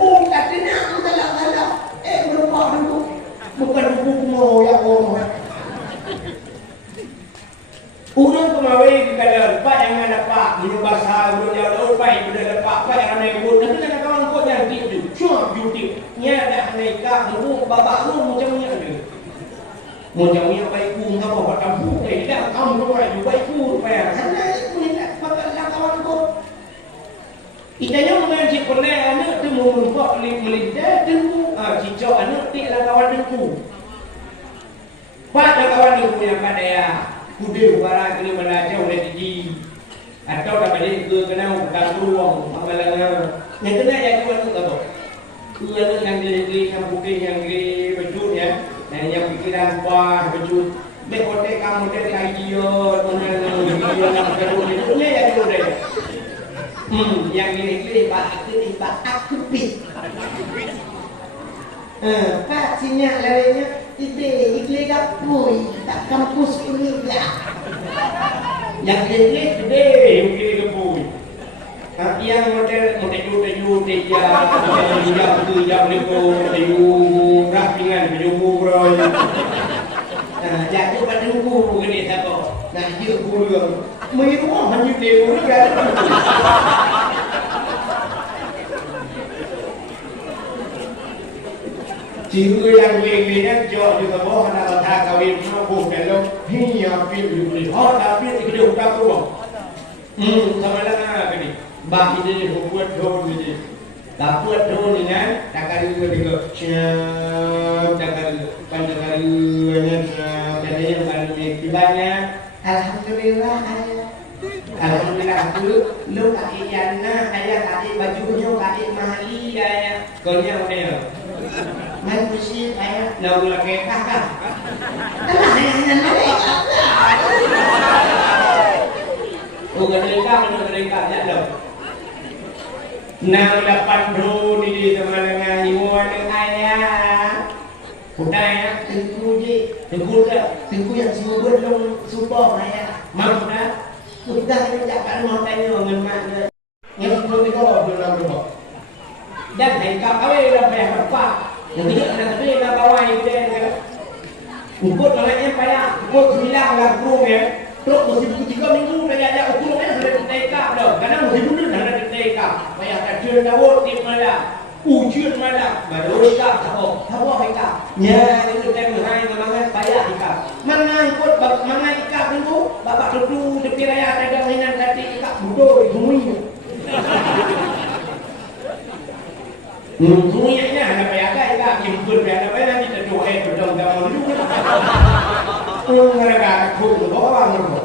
kuah, tak tenang, salah. Berapa dulu? Bukan kuah ya Allah. Urut kemawai kita ada lepas yang ada pak, minum basah, urut yang ada lepas, sudah lepas, pak yang ada ikut. Nanti nak kawan kau yang tipu, cuma beauty. Nya dah naikah, nunggu babak lu macam ni ada. Macam yang baik pun apa buat kampung dah kamu tu ada baik pun supaya sana ni nak pakai kawan kau. Itanya mengaji pernah anak tu membuat melintas dengku, cicak anak ti lah kawan dengku. Pada kawan dengku yang pada ya, kuda barang kena belajar oleh tinggi. Atau dah balik ke kena pegang ruang amalan yang kena yang kawan tu apa? Kuda yang geli yang bukit yang geli bejut ya. Dan yang pikiran buah bejut, bekotek kamu dari idea, video yang kedua itu ni yang kedua dia. Yang ini aku pit. Pak sinyal lainnya ide kapui tak kampus ini ya. Yang ini gede, ide kapui. Yang model dia jam leko rapingan baju bro. Jatuh pada buku gini satu. Nah, dia guru. Mai rumah hanya dia guru kan. Ciri yang lainnya jauh juga bawa anak tak kawin mampu kalau hanya pilih pilih. Tapi itu bukan ruang. Sama lah ni. Bah ini buat drone ni. Tak buat drone ni kan, tak kali juga tak kali panjang kali banyak dan yang kali ni tiba Jawabnya, alhamdulillah ayah. Alhamdulillah tu, lu kaki jana, ayah kaki bajunya kaki mahali ayah. Konya mana? Mai kursi ayah, nak ulang kekah kan? Oh, mereka ya dong. Nang dapat bro di teman dengan imuan yang ayah. Udah ya, tengku je, tengku yang semua belum support ayah. Mau dah, udah ni jangan mau tanya dengan mak dia. Yang belum dikau belum berapa. Dan mereka awal dah bayar berapa? Yang tidak ada tapi nak bawa itu dia. Ukut orangnya payah, ukut 9 lagu ya. Terus musim 3 minggu dah ada ukur kan sudah ditekap dah. Karena musim dulu dah ada ditekap. Payah kacil dawut tim malah. Ujian malah baru ikap tahu ikap. Ya itu time hai memang payah ikap. Mana ikut mana ikap itu bapak dulu tepi raya ada mainan tadi ikap bodoh semui. Semuanya ada payah ikap jemput ada payah kita doa berdoa dalam dulu. Mereka aku bawa mereka.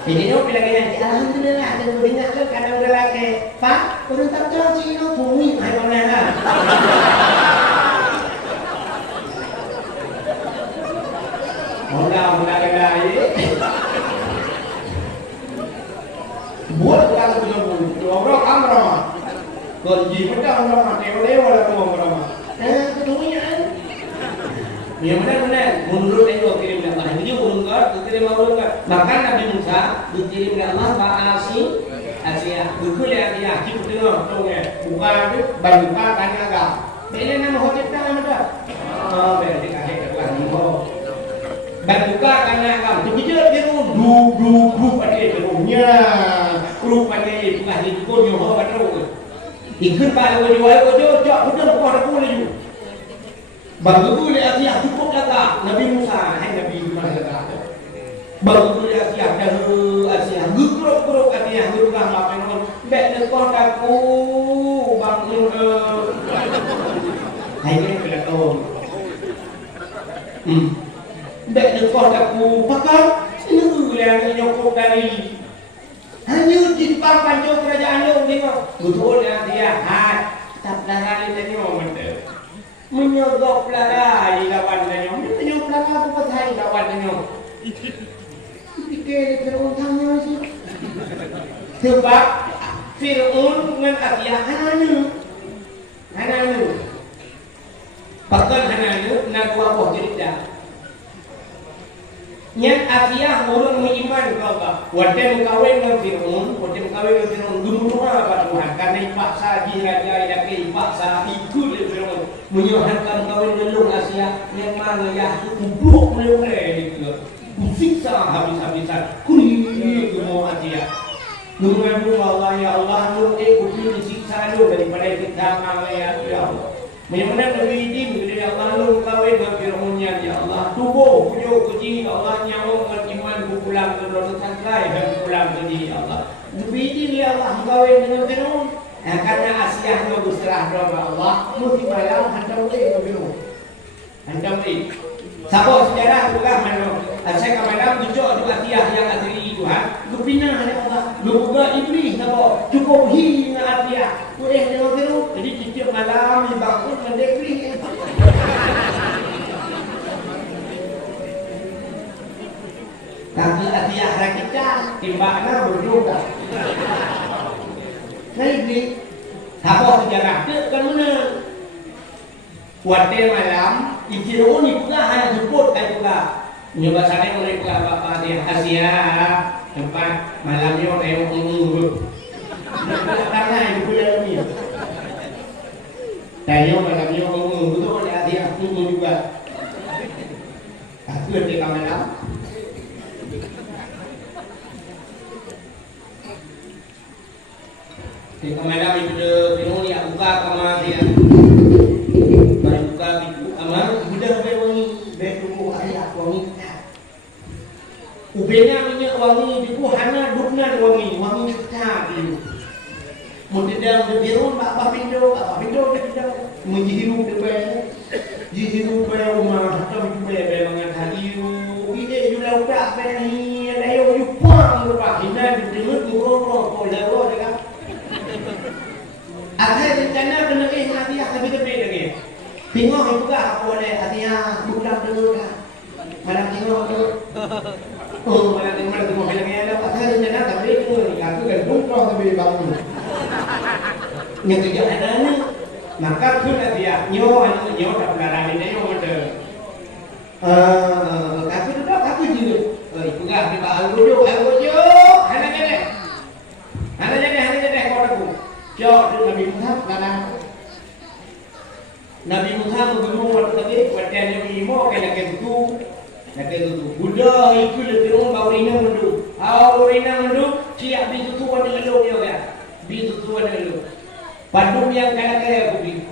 Ini no bilangnya alhamdulillah ada berinya tu kadang lelaki. Pak, urang tak tahu sih no bumi hai mana. Mula lagi. Buat orang tu orang kamera. Kunci macam orang lewat lah tu orang. Ketuanya. Ya benar-benar menurut Allah kirim Allah ini urungkat kirim urungkat bahkan Nabi Musa dikirim ke Allah Pak Asia buku lihat dia kita tengok tongnya bukan bantuan tanya agak beda nama hotep dah nama dah beda dikasih keluar ni bantuan tanya agak begitu dia du pada terumnya rupanya itu lah itu pun yang hawa terus ikut pada wajib jauh udah bukan aku lagi baru tu dia siap cukup kata Nabi Musa, hai Nabi mana kata. Baru tu dia siap dah Asia, guruk katanya guruk lah apa yang bet nekor aku bangun hai ni kena tahu. Bet nekor aku pakar ini yang nyokok dari hanya di panjang kerajaan lo tengok betul dia hai tak darah ni tengok betul. Menyogok pelara di lawan danyo. Menyogok pelara apa pasal lawan danyo? Fikir Fir'aun tanya sih. Sebab Fir'aun dengan Asia hananu. Bahkan hananu nak buat cerita. Nyat Asia orang beriman kau tak. Waktu mengkawin dengan Fir'aun, guru apa Tuhan? Karena dipaksa raja yang dipaksa ikut Fir'aun. Menyuruhkan kawin dengan Asia yang mana ya kubuk meleleh itu. Kusiksa habis-habisan. Kuni semua Asia. Nunggu Allah ya Allah lu kudu disiksa lu daripada kita ya Allah. Memang Nabi ini bila Allah lu kawin dengan Fir'aunnya ya Allah tubuh pujuk kuji Allah nyawa beriman pulang ke dosa santai dan pulang ke diri Allah. Nabi ini ya Allah kawin dengan Fir'aun. Karena Asia itu berserah kepada Allah, mesti malam hantam boleh Fir'aun. Hantam boleh. Siapa sejarah juga mana? Saya ke malam tujuh Asia yang asli Tuhan. Lu pindah dengan Allah. Lu buka iblis siapa? Cukup dengan Asia. Boleh dengan Fir'aun. Jadi setiap malam dibangun mendekri. Tapi Asia rakita timbakna berdoa. Nah iblis. Siapa sejarah? Dia kan mana? Waktu malam, Fir'aun ni pula hanya sebutkan pula. Nyoba sana oleh pula bapa dia Asia tempat malamnya orang tengok tanah itu punya ni. Tanya malamnya orang betul oleh Asia juga. Aku ketika malam. Ketika malam itu Fir'aun dia buka kamar dia. Buka pintu kamar, sudah wangi, betul ayat wangi. Ubenya minyak wangi, juga hana duknan wangi kita itu. Mungkin Fir'aun bapa pintu dia menjihiru depan, jihiru pada rumah, atau juga memang hadiu. Ini juga udah buka beni ada yang jupang lupa hina didengar guru kau lalu dekat. Akhir rencana kena nanti akan lebih lagi. Tengok itu buka apa boleh artinya bukan dulu kan. Malam tengok tu. Oh malam tengok lagi ada akhir rencana tapi tu aku kan buka tapi bangun. Yang kerja ada ni maka tu dia nyo tak pelarang ini nyo ada. Tapi tu aku juga. Buka di bawah duduk, hana jadi kau aku. Jauh Nabi Muhammad kadang Nabi Muhammad berumur waktu tadi pada Nabi Muhammad kena ketu Buddha itu lebih orang baru ini mundu siap bisu tua dengan lu ya bisu tua dengan lu padum yang kaya kubi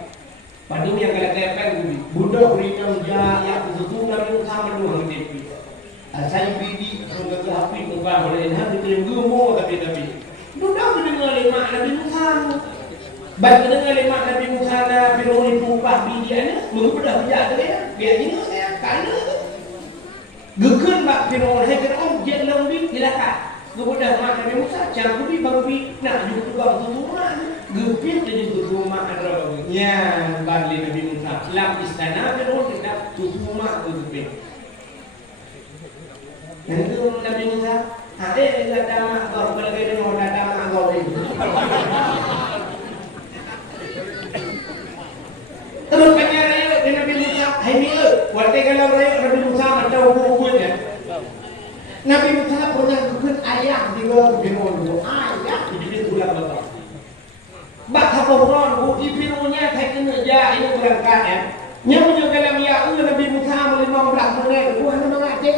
Buddha berina menjaya bisu tua Nabi Muhammad lu hang depi saya bidi surga ke api ubah boleh hang diterima tapi Buddha mendengar lima Nabi Muhammad baik dengan lima Nabi Muhammad Fir'aun upah bidiannya mengubah bijak dia biar ini saya kana gekeun bak Fir'aun hai Fir'aun je lembik dilaka kemudian mak Nabi Musa jangan bi bang bi nak juga bang tutuman gepit jadi tutuman ada ya bali Nabi Musa lam istana Fir'aun tidak tutuman gepit yang itu Nabi Musa ada yang dama kau pelagi dengan dama kau ini terus penjara di Nabi Musa hai ni waktu kalau raya Nabi Musa macam buku-bukunya Nabi Musa pernah bikin ayat di luar Fir'aun ayat di tulang bapak bak haporon bu Fir'aunnya thay kena ja ini berangkat ya nyamnya dalam ya Nabi Musa melimang belas menit bukan mengaji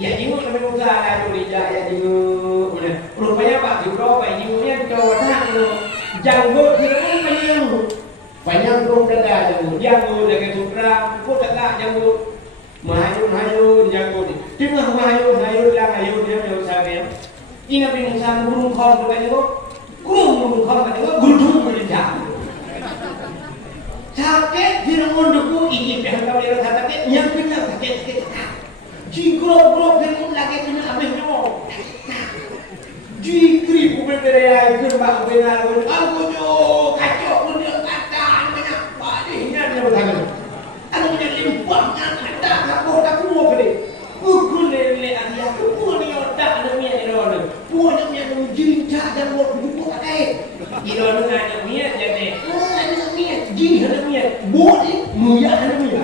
ya jiwa Nabi Musa ada juga ya jiwa rupanya Pak Juro Pak jiwanya cowok janggut Fir'aun panjang dong dada janggut dengan sutra kok tak janggut mahayun janggut tengah mahayun lang dia usahanya ini Nabi Musa gurung khom tu kan gurung khom kan gurung berjam sakit Fir'aun duku ini yang kau lihat sakit yang benar sakit jigro Fir'aun lagi kena habis nyawa jikri bukan beraya itu bang benar aku jo kacau pun dia kata banyak padihnya dia bertangan aku punya limpahnya ada aku boleh aku lele dia aku punya otak namanya iron punya jinca dan buat buku pakai iron namanya jadi namanya jin namanya boleh muya namanya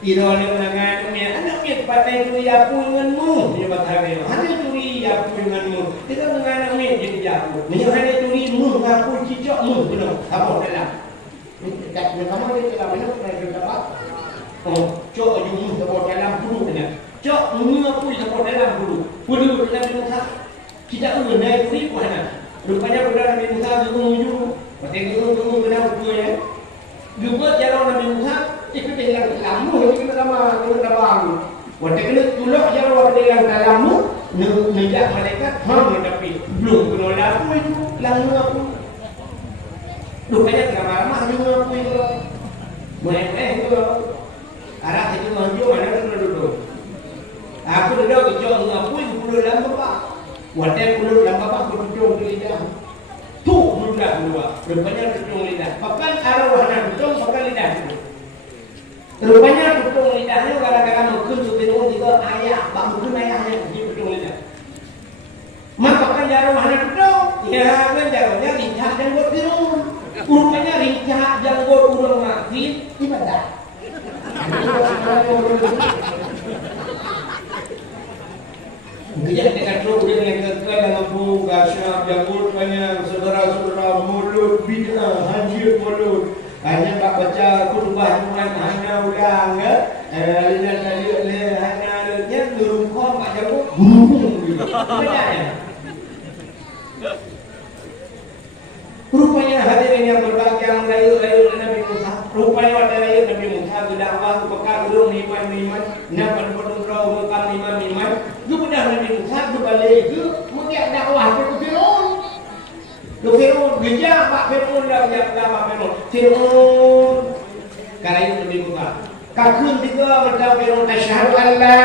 Ironi menangan anaknya pakai tu ya punganmu dia berkata hanya turi ya punganmu kita menganam ni jadi jatuh hanya turi mu ngaku cicokmu benar apa dalam dekat kamu dia dalam mana pernah dapat cok ujung sebut dalam bulu dengan cok mengaku sebut dalam bulu Nabi Musa kita naik turi mana rupanya budak Nabi Musa ujung pakai ujung benar tu ya juga jalan Nabi Musa ikut dengan dalammu ikut sama dengan dalam waktu kena tulak jalan waktu dengan dalammu nejak malaikat tapi belum kena laku itu lalu aku rupanya tengah marah juga aku itu itu arah itu maju mana kena duduk aku duduk kejauh aku itu puluh dalam bapak waktu puluh dalam bapak berujung di lidah tu mudah dua rupanya berujung lidah pakai arwah dan berujung pakai lidah itu rupanya tutung lidahnya gara-gara mungkin Fir'aun juga ayah, mungkin ayahnya di tutung lidah. Maka kan jarum mana tutung? Ya kan jarumnya lincah janggut Fir'aun. Rupanya lincah janggut urang mati ibadah. Kerja dengan terus dengan kekal dengan buka syab janggut banyak saudara-saudara mulut bid'ah hancur mulut. Hanya tak baca khutbah Jumat hanya ulang hanya turun khom pak jago gitu. Rupanya hadirin yang berbahagia merayu Nabi Musa. Rupanya pada rayu Nabi Musa berdakwah kepada ulun iman nak berdoa kepada iman. Kemudian Nabi Musa berbalik ke mengajak dakwah ke Fir'aun. Fir'aun gejar Pak Fir'aun dah berjaya Pak Fir'aun. Karena itu Nabi Musa. Kakun tiga berkafirun asyhadu an la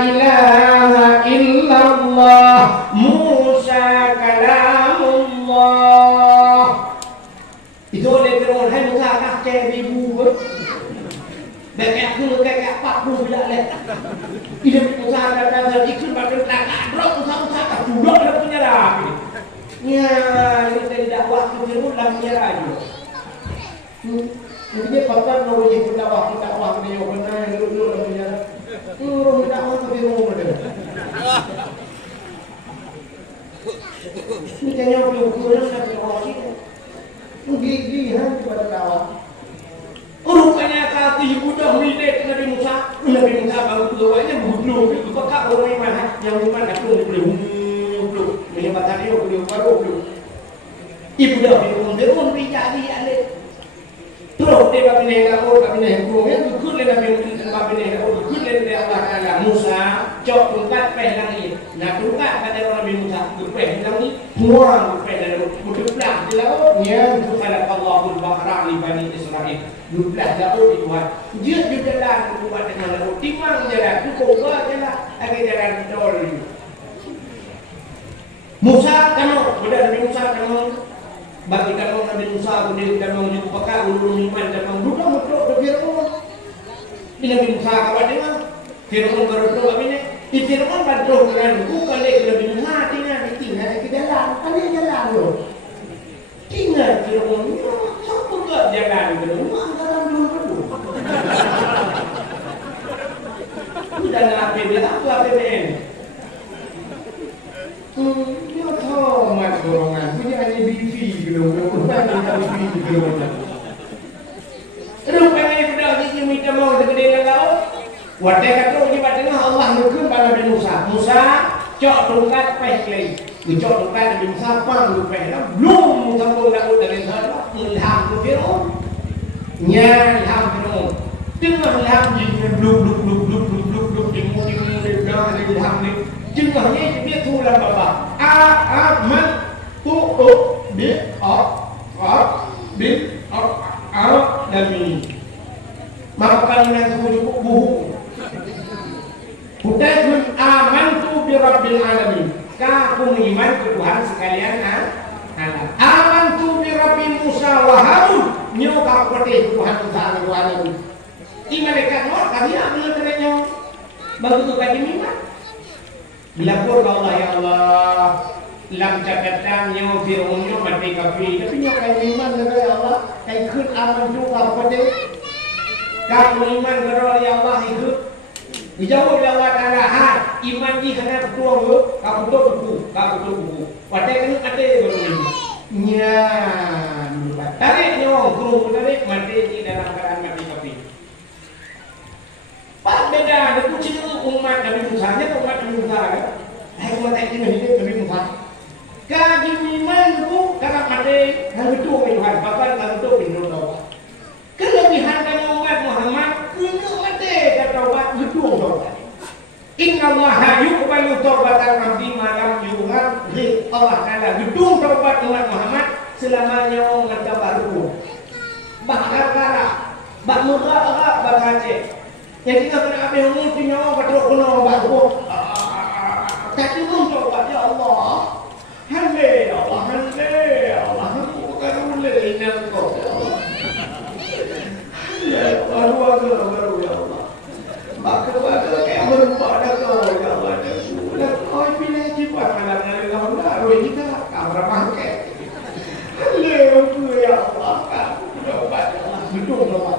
ilaha illallah Musa kalamullah. Itu oleh Fir'aun, hai Musa nak cari ibu baik aku kayak 40 bila leh. Ini Musa kata ikut pada tak drop Musa tak duduk dalam penjara. Ya, ini tidak waktu Fir'aun dalam penjara juga. Jadi papan nak uji kita waktu dia benar duduk dalam penjara. Tidak waktu Fir'aun ada. Ini kayaknya belum kurang dari orang ini. Gigi pada dakwah. Rupanya kaki budak milik Nabi Musa baru keluarnya bodoh itu pakak orang iman yang iman aku belum menyebabkan dia belum baru ibu dah belum dijadi ale terus dia bapa ni aku yang ikut le Nabi bapa ni aku ikut le Allah Taala Musa cok tungkat pelang ni nak tungkat pada Nabi Musa pelang ni buang pelang mudah di laut ya kalau Allahul Bahra li Bani Israil jumlah laut di Tuhan dia di jalan buat dengan laut timang jalan cukup jalan lagi jalan tol Musa kamu sudah Nabi Musa kamu bagi kamu Nabi Musa kemudian kamu juga pakai ulun iman kamu duduk mutlak ke Fir'aun di Nabi Musa kawan dengan Fir'aun berdoa begini di Fir'aun berdoa dengan bukan lagi Nabi Musa tinggal di jalan ada jalan loh tinggal Fir'aun siapa ke jalan Fir'aun jalan dulu sudah APBN apa APBN dia tahu mat golongan punya hanya BV gitu bukan BV gitu rupanya sudah ini minta mau segede laut wadah kata di tengah Allah nukun pada Nabi Musa cok tungkat pekli cok tungkat Nabi Musa pang lupeh belum sambung laut dari sana ilham ke Fir'aun nya ilham Fir'aun tengah ilham jadi bluk ilham ni jengahnya dia tulang bapa aman tu bi dan ini maka kalian cukup buhu Hudayun aman tu bi rabbil alamin kamu iman ke Tuhan sekalian aman tu bi rabbi Musa wa Harun nyoka kote Tuhan Musa wa Harun di malaikat Nuh kami ambil terenya begitu bagi iman Lapor ke Allah, ya Allah lam cakatannya Fir'aunnya mati kafir tapi nyo kai iman kepada Allah kai ikut aman juga pada kamu iman kepada ya Allah ikut dijawab oleh Allah Taala iman di kana betul kamu betul buku pada kan ada baru nya tarik nyo guru tarik mati di dalam keadaan mati kafir beda itu cerita umat Nabi Musa nya umat Nabi Musa kan umat Nabi Musa kaji iman itu karena mati hal itu Tuhan bahkan hal itu pindah taubat kelebihan dari umat Muhammad itu mati dan taubat itu taubat inna Allah yuqbalu taubatan abdi malam yughfir Allah Taala gedung taubat umat Muhammad selamanya orang baru bahkan kara bak muka bak aceh yang kita kena ambil umur punya orang patrok kena baru tapi untuk ya Allah hande ya Allah aku bukan boleh ingat kau ya Allah baru ya Allah maka kayak berubah dah kau ya Allah dah kau pilih jiwa malam hari kau dah kita kamera pakai ya Allah kan dobat betul dobat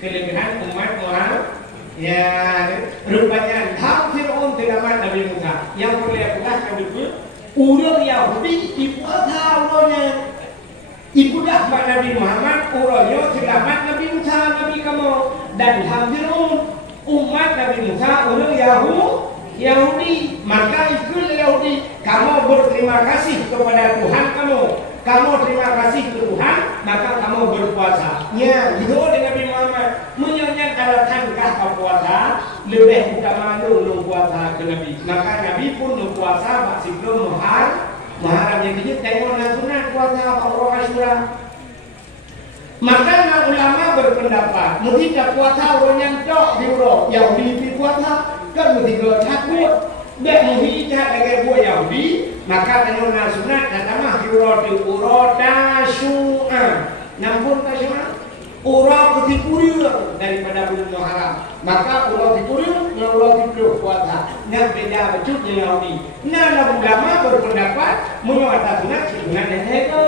kelebihan umat Muhammad ya rupanya hak Fir'aun tidak Nabi Musa yang boleh pulas kedua urang Yahudi dipatahnya ibu dah Nabi Muhammad urangnya selamat Nabi Musa Nabi kamu dan hak Fir'aun umat Nabi Musa urang Yahudi maka ikut Yahudi kamu berterima kasih kepada Tuhan kamu terima kasih ke Tuhan maka kamu berpuasa ya itu dengan Nabi Muhammad menyanyikan alatankah puasa lebih utama lu puasa ke Nabi maka Nabi pun puasa sebelum Muharram yang kita tengok sunat puasa orang Asyura Maka ulama berpendapat, ketika puasa orang yang dok hiro Yahudi puasa kan ketika takut dak muhijat lagi buat Yahudi, maka kena sunat kata mah hiro di uroda syu'a. Nampun tasyu'a urah ketipurir daripada bulan Muharram. Maka urah ketipurir dengan urah ketipurir puasa. Nah beda becut dengan Yahudi. Nah ulama berpendapat menyatakan sunat yang hego.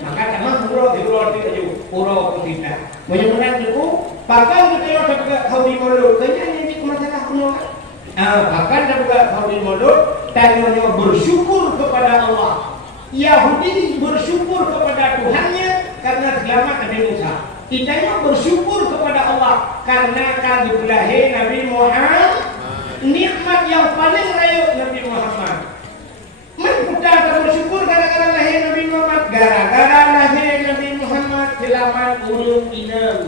Maka tamah urah ketipurir urah ketipurir. Menyatakan itu bahkan kita juga Yahudi mulut. Kayaknya ini masalah punya. Bahkan juga Yahudi mulut dan bersyukur kepada Allah. Yahudi bersyukur kepada Tuhannya karena selamat Nabi Musa. Kita bersyukur kepada Allah karena lahir Nabi Muhammad, nikmat yang paling raya Nabi Muhammad. Kita bersyukur gara-gara lahir Nabi Muhammad, gara-gara lahir Nabi Muhammad selamat urut inang.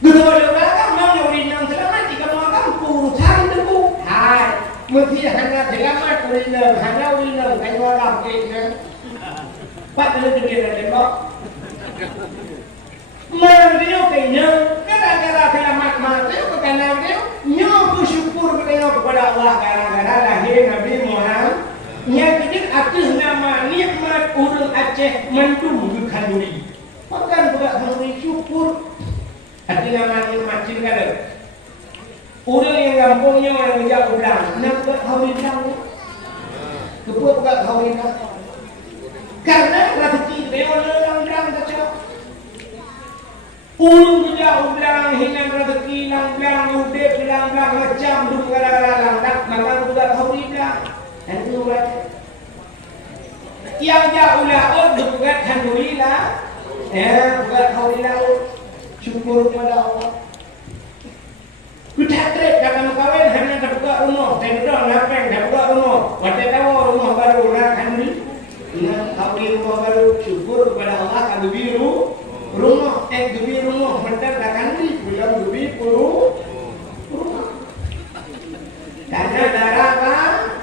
Gedor-gedor mau urinang selamat jika mau urusan itu. Hai, mesti hanya selamat urinang, hanya urinang kayu orang kena. Pak dulu dia tembak. Mereka kena gara-gara selamat mati, kerana dia nyo bersyukur kepada Allah gara-gara lahir Nabi Muhammad. Yang kedua atas nama nikmat urang Aceh mendung ke Kanuri. Bahkan budak Kanuri syukur atas nama nikmat cilkada. Urang yang kampungnya orang menjauh ulang, nak buat Kanuri ulang. Kebuat budak Kanuri ulang. Karena rezeki dia ulang-ulang kacau. Ulung menjauh ulang, hilang rezeki ulang-ulang, udep ulang-ulang, macam tu gara-gara langdak, maka budak Kanuri ulang. Dan itu yang jauh lah, bukan Kanuri lah, bukan Kanuri lah, syukur kepada Allah. Kita trip dalam kawin hanya terbuka rumah, tendang lapeng terbuka rumah, waktu tahu rumah baru nak Kanuri, nak Kanuri rumah baru, syukur kepada Allah kalau biru rumah, dubi rumah, mentar dah Kanuri, pulang dubi puluh rumah. Karena darah baru.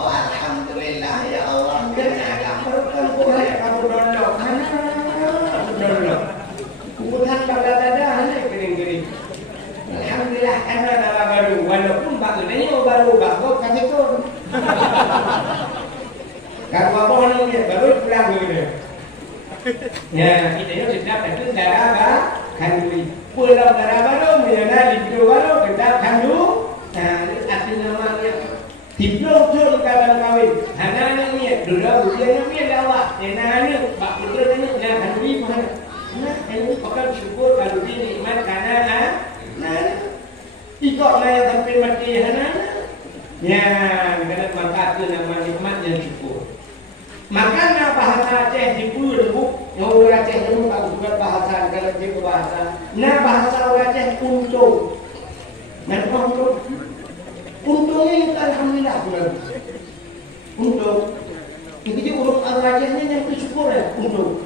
Alhamdulillah ya Allah. Kena berkan boleh kamu dondok. Dondok. Kuburan pada dada hanya kering-kering. Alhamdulillah karena darah baru. Walaupun badannya baru bagus kasih tu. Kalau apa namanya baru pulang begitu. Ya, kita yang sedap itu darah Kanuri. Pulang darah baru, mengenal libro baru kita Kanuri. Nah, arti namanya diplom kawan kawin. Hana ni dulu ujian ni lawak. Nana bak betul ni nak Kanuri mana? Nah, ini pakai syukur kalau dia nikmat karena ikut yang sampai mati hana. Ya, kena mangkat tu nama nikmat yang syukur. Maka bahasa Aceh dipul bu, orang Aceh dulu kalau buat bahasa kalau dia bahasa. Bahasa orang Aceh untung. Nak untung. Untungnya itu alhamdulillah bulan. Untung. Ini je urut orang Aceh ni yang bersyukur ya untung.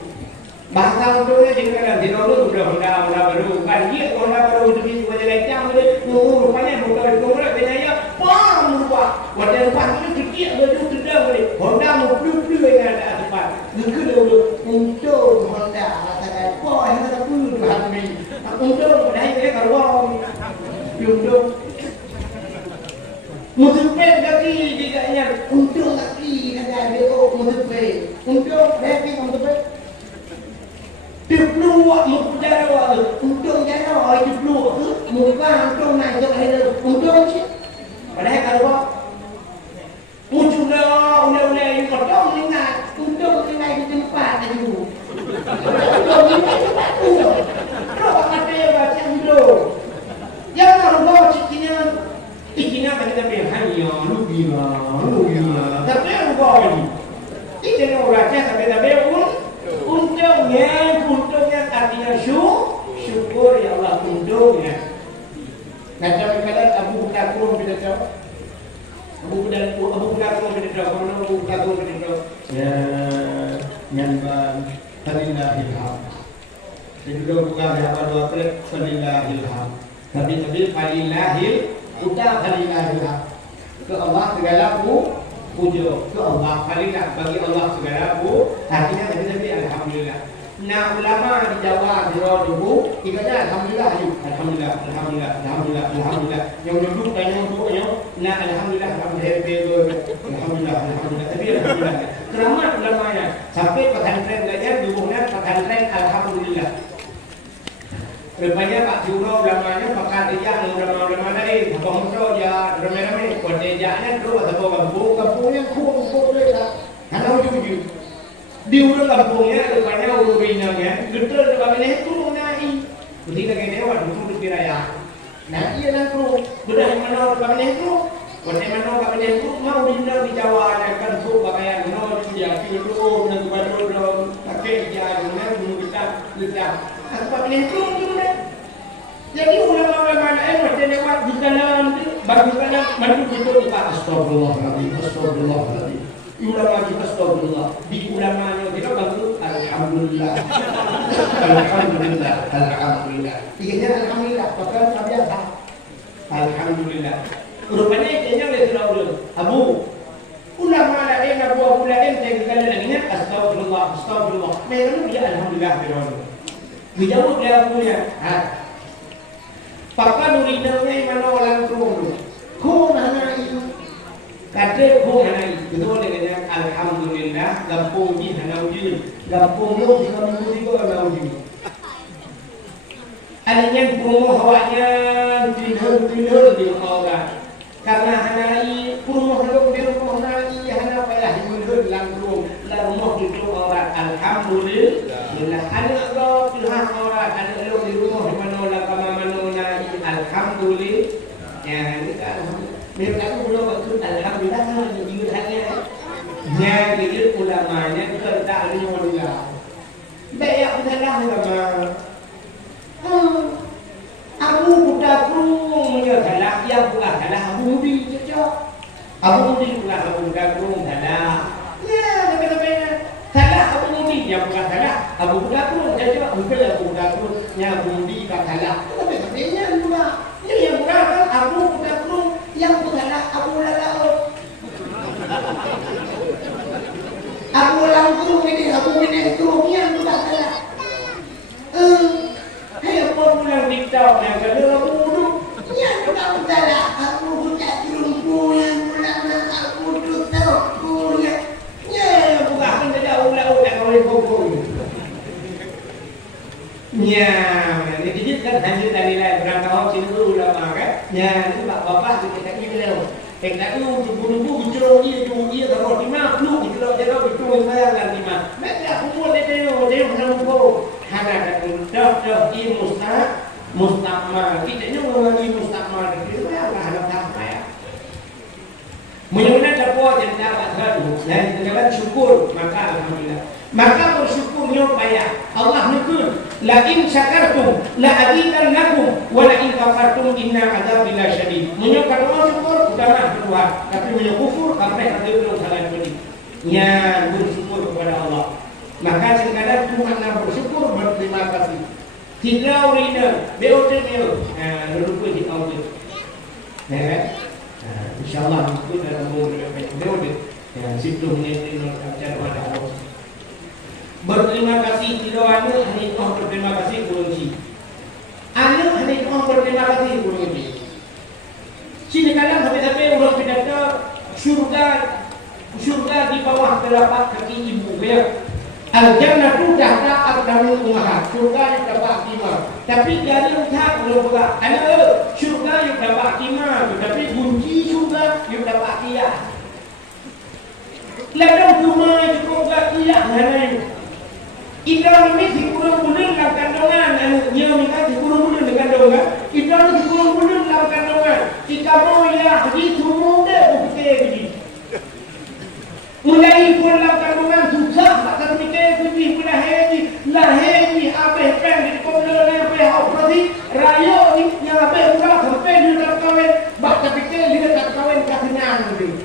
Bahasa untungnya jika nanti dulu sudah Honda baru kan dia Honda baru itu wajah lecang boleh. Rupanya bukan Honda bedanya pam rupa. Wajah rupa itu sedikit baju sedang boleh. Honda mau plu yang ada depan. Itu dulu untung Honda katakan wah yang ada plu Tuhan ni. Untung padahal dia kalau untung. Musibah kaki diganya untung kaki ada dia musibah. Untung happy musibah. Dipluak mukjara untung jara dipluak muka untung naik ke air untung sih. Padahal kalau muncul ulah yang kodong ni nak untung ni naik di tempat itu. Untung ni naik tempat tu. Kalau ada macam tu, yang orang ciknya, ciknya kan kita hanya lupa. Tapi orang ni, ini orang Aceh sampai untungnya artinya syukur ya Allah untungnya. Kata kalian Abu Bakar bin Abi Abu Bakar bin Abi ya nyambang falillahil hamd. Jadi dua bukan apa dua kali falillahil hamd. Tapi falillahil hamd. Ke Allah segala puja ke Allah. Kalilah bagi Allah segala artinya tapi alhamdulillah. Nah ulama di Jawa di dulu ikatnya alhamdulillah yuk alhamdulillah alhamdulillah alhamdulillah alhamdulillah yang duduk dan yang duduknya nah alhamdulillah alhamdulillah alhamdulillah tapi alhamdulillah keramat ulamanya sampai pesantren saja dulunya pesantren alhamdulillah. Rupanya Pak Juro ulamanya pakai dia ulama lain bangsa ya ramai-ramai kodejanya terus atau kampungnya kumpul lah kalau jujur di urang kampungnya rupanya urinanya betul kami itu nai ketika kene wa duduk di raya nah iya lah tu bedah mana kami itu wate mana kami itu mau dinner di Jawa ada kan tu pakaian no dia kilo dan baru dong pakai dia dengan kita lihat apa kami itu jadi ulama-ulama wate lewat di kanan bagi kanan maju betul Pak astagfirullahaladzim ulama kita astagfirullah di ulamanya kita bantu alhamdulillah alhamdulillah alhamdulillah tiganya alhamdulillah bahkan biasa alhamdulillah rupanya kayaknya oleh Rasul Abu ulama lain Abu lain yang kita dengarnya astagfirullah astagfirullah memang dia alhamdulillah Rasul dijawab dia punya pakar nurinanya mana orang turun kau mana itu kata pun hanai itu dengan alhamdulillah gampung di hanau ji gampung lu di kamu juga hanau ji adanya promo hawanya tinhur di orang karena hanai promo lu di rumah hanai hana payah mundur langsung la rumah di orang alhamdulillah anak lo Tuhan orang anak lo di rumah mana la kama mana alhamdulillah ya ini kan mereka itu belum betul alhamdulillah kalau jujur hanya jadi ulamanya kerja alhamdulillah banyak benar ulama Abu budak kurung ya salah ya bukan salah Abu di cocok Abu di bukan Abu budak kurung salah ya benar-benar salah Abu di ya bukan salah Abu budak kurung cocok bukan Abu budak kurung ya Abu di bukan salah tapi sebenarnya juga ini yang bukan Abu budak kurung yang bukanlah Abu Lalau Abu Lalau ini Abu ini turunnya bukan salah hey Abu pulang TikTok yang kedua Abu duduk yang bukan salah Abu bukan turunku yang ulama Abu duduk punya ya bukan saja Abu Lalau yang oleh Abu ya jadi kan hasil dari lain berangkat sini ulama kan ya itu bapak kita ini Kita itu buru-buru bicara dia kalau di mana lu bicara bicara saya nanti mah. Mereka semua dia menunggu hanya dah mustaqmal. Kita ni orang ni mustaqmal itu ya lah apa ya. Menyuruh dapat yang dapat dan dapat syukur maka alhamdulillah. Maka bersyukur yang payah. Allah nukul la in syakartum la azidannakum wa la in kafartum inna adzabi lasyadid. Menyukur syukur sudah keluar, tapi menyukur sampai ada belum salah jadi. Ya bersyukur kepada Allah. Maka sekadar Tuhan bersyukur berterima kasih. Tidak urina, beotnya, lupa di audio. Insyaallah itu dalam beotnya. Situ menjadi cara pada Allah. Berterima kasih tidak ada hanya Allah berterima kasih kunci. Anak hanya Allah berterima kasih kunci. Sini kadang sampai orang pidato surga di bawah telapak kaki ibu ya. Al-jannatu tahta aqdamil ummahat. Surga yang dapat timah. Tapi dari utak belum buka. Anak surga yang dapat timah, tapi kunci surga yang dapat dia. Lalu rumah itu kok iya mana? Ikan ini dikurung-kurung dalam kandungan, dia minta dikurung-kurung dengan kandungan. Ikan dikurung-kurung dalam kandungan. Jika mau ya, jadi semua deh bukti begini. Mulai pun dalam kandungan susah, tak terpikir begini. Lahir apa yang di komputer apa operasi rayo ni yang apa pula sampai di dalam kawin. Baca pikir dia tak kawin katanya ni.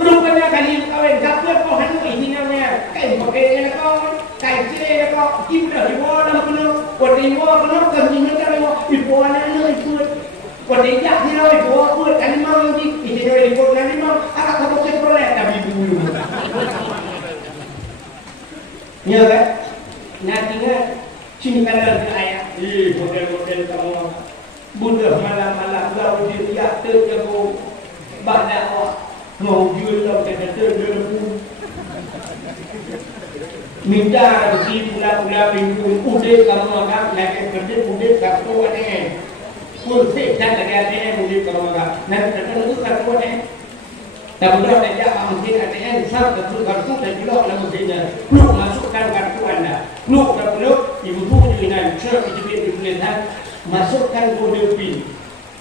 Rupanya kali kawin dapat kau hendak isinya kain pakainya kau. Kain cile kau kita di bawah penuh, kodi bawah penuh kerja macam itu, di bawah mana itu, kodi jak di bawah itu, kali mau ini dari bawah kali mau, anak kamu cepat tapi Ya kan? Nantinya cintakan ke ayah. Model-model kamu budak malam-malam lau dia terjago badak awak mau jual dia terjago minta bagi pula-pula pintu udah kamu agak lagi kerja udah kartu aneh pun dan lagi ATM udah kamu agak nanti itu kartu aneh dan beberapa tidak mungkin ATM satu kartu dan juga dalam mesinnya perlu masukkan kartu anda perlu ibu dengan cerita itu dilihat masukkan kode PIN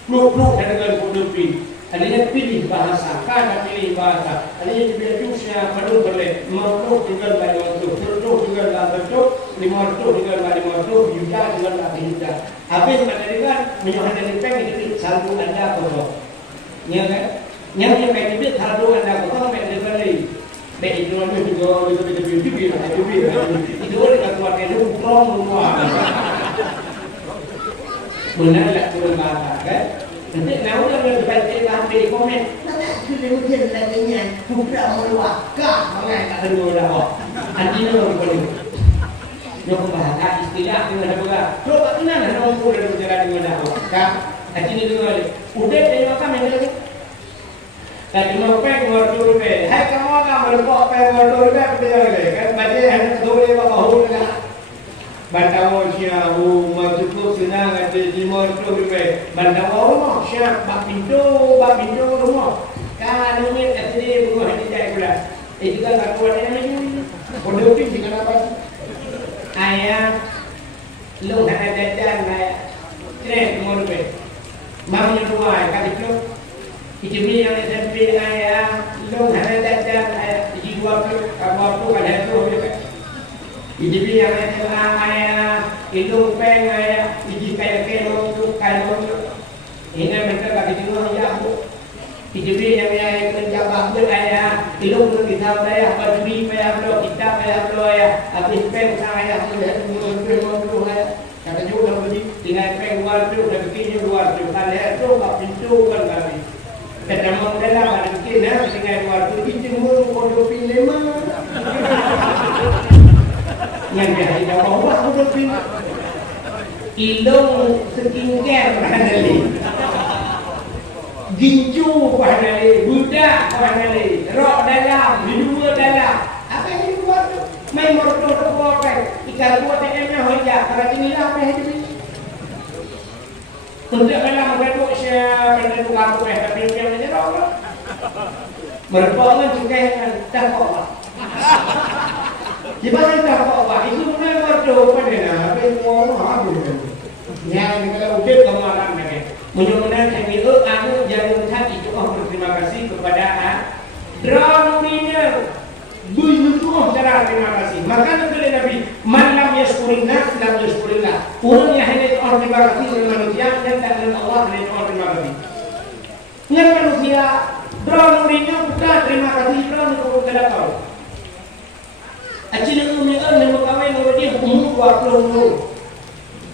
perlu dengan kode PIN adanya pilih bahasa kan pilih bahasa adanya juga jusnya perlu boleh mau juga bagi waktu perlu juga bentuk 500 juga bagi 500 juga bagi juga habis menjadikan menyohkan dari peng itu satu anda kosong ya kan yang kayak gitu satu anda kosong sampai dibeli baik itu juga itu ada keluarga itu kurang rumah benar tak turun bahasa kan nanti nak udah berbaca sampai di komen nak sudah hujan laginya buka meluakah mengai tak dengar dah kok artinya orang boleh yang bahasa istilah dengan apa coba kenal ada orang pun ada bicara dengan dah kan artinya dengar udah dari makan yang lagi tadi mau pek ngordu be hai kamu kan berpok pek ngordu be betul kan baca ada dua bahu kan Bantawa siahu majuku senang ada di motor be bantawa rumah siap bak pintu rumah kan ini tadi rumah ini jaya pula itu kan tak kuat ini pondok tinggi kenapa ayah lu ada jajan ayah keren motor be mau nyewa kan itu ini yang SMP ayah lu ada jajan ayah di dua kamu ada itu Ijibi yang ayah, itu peng ayah, iji kayak ini mereka bagi semua ya bu. Ijibi yang ayah menjawab ayah, itu kita ayah berdiri ayah lo kita ayah lo ayah, habis peng ayah melihat mulu ayah. Kata juga begini, tinggal peng luar tu, dah bikinnya luar tu, kalau itu bak pintu kan kami. Kata mau dalam ada bikin tinggal luar tu, itu mulu kodoh pinlema. Yang dia tidak bawa udah pindah ilung skincare padahal ginju padahal budak padahal rok dalam dua dalam apa yang buat tu main motor tu apa ikan buat TM-nya hojak kalau inilah apa yang itu untuk dalam berdua saya berdua aku tapi yang ini rok berpongan juga yang tak kok Gimana tak apa itu memang berdoa pada apa yang mau habis yang kalau udah kemarin lagi mudah-mudahan yang itu aku jangan hati itu berterima kasih kepada Dronurinya bujuh cara terima kasih maka oleh Nabi man lam yashkurillah lam yashkurillah orang yang hanya orang terima kasih dengan manusia dan tak dengan Allah hanya orang terima kasih dengan manusia Dronurinya bukan terima kasih Dronur kepada kau Acil umumnya kan mengkawin dia umur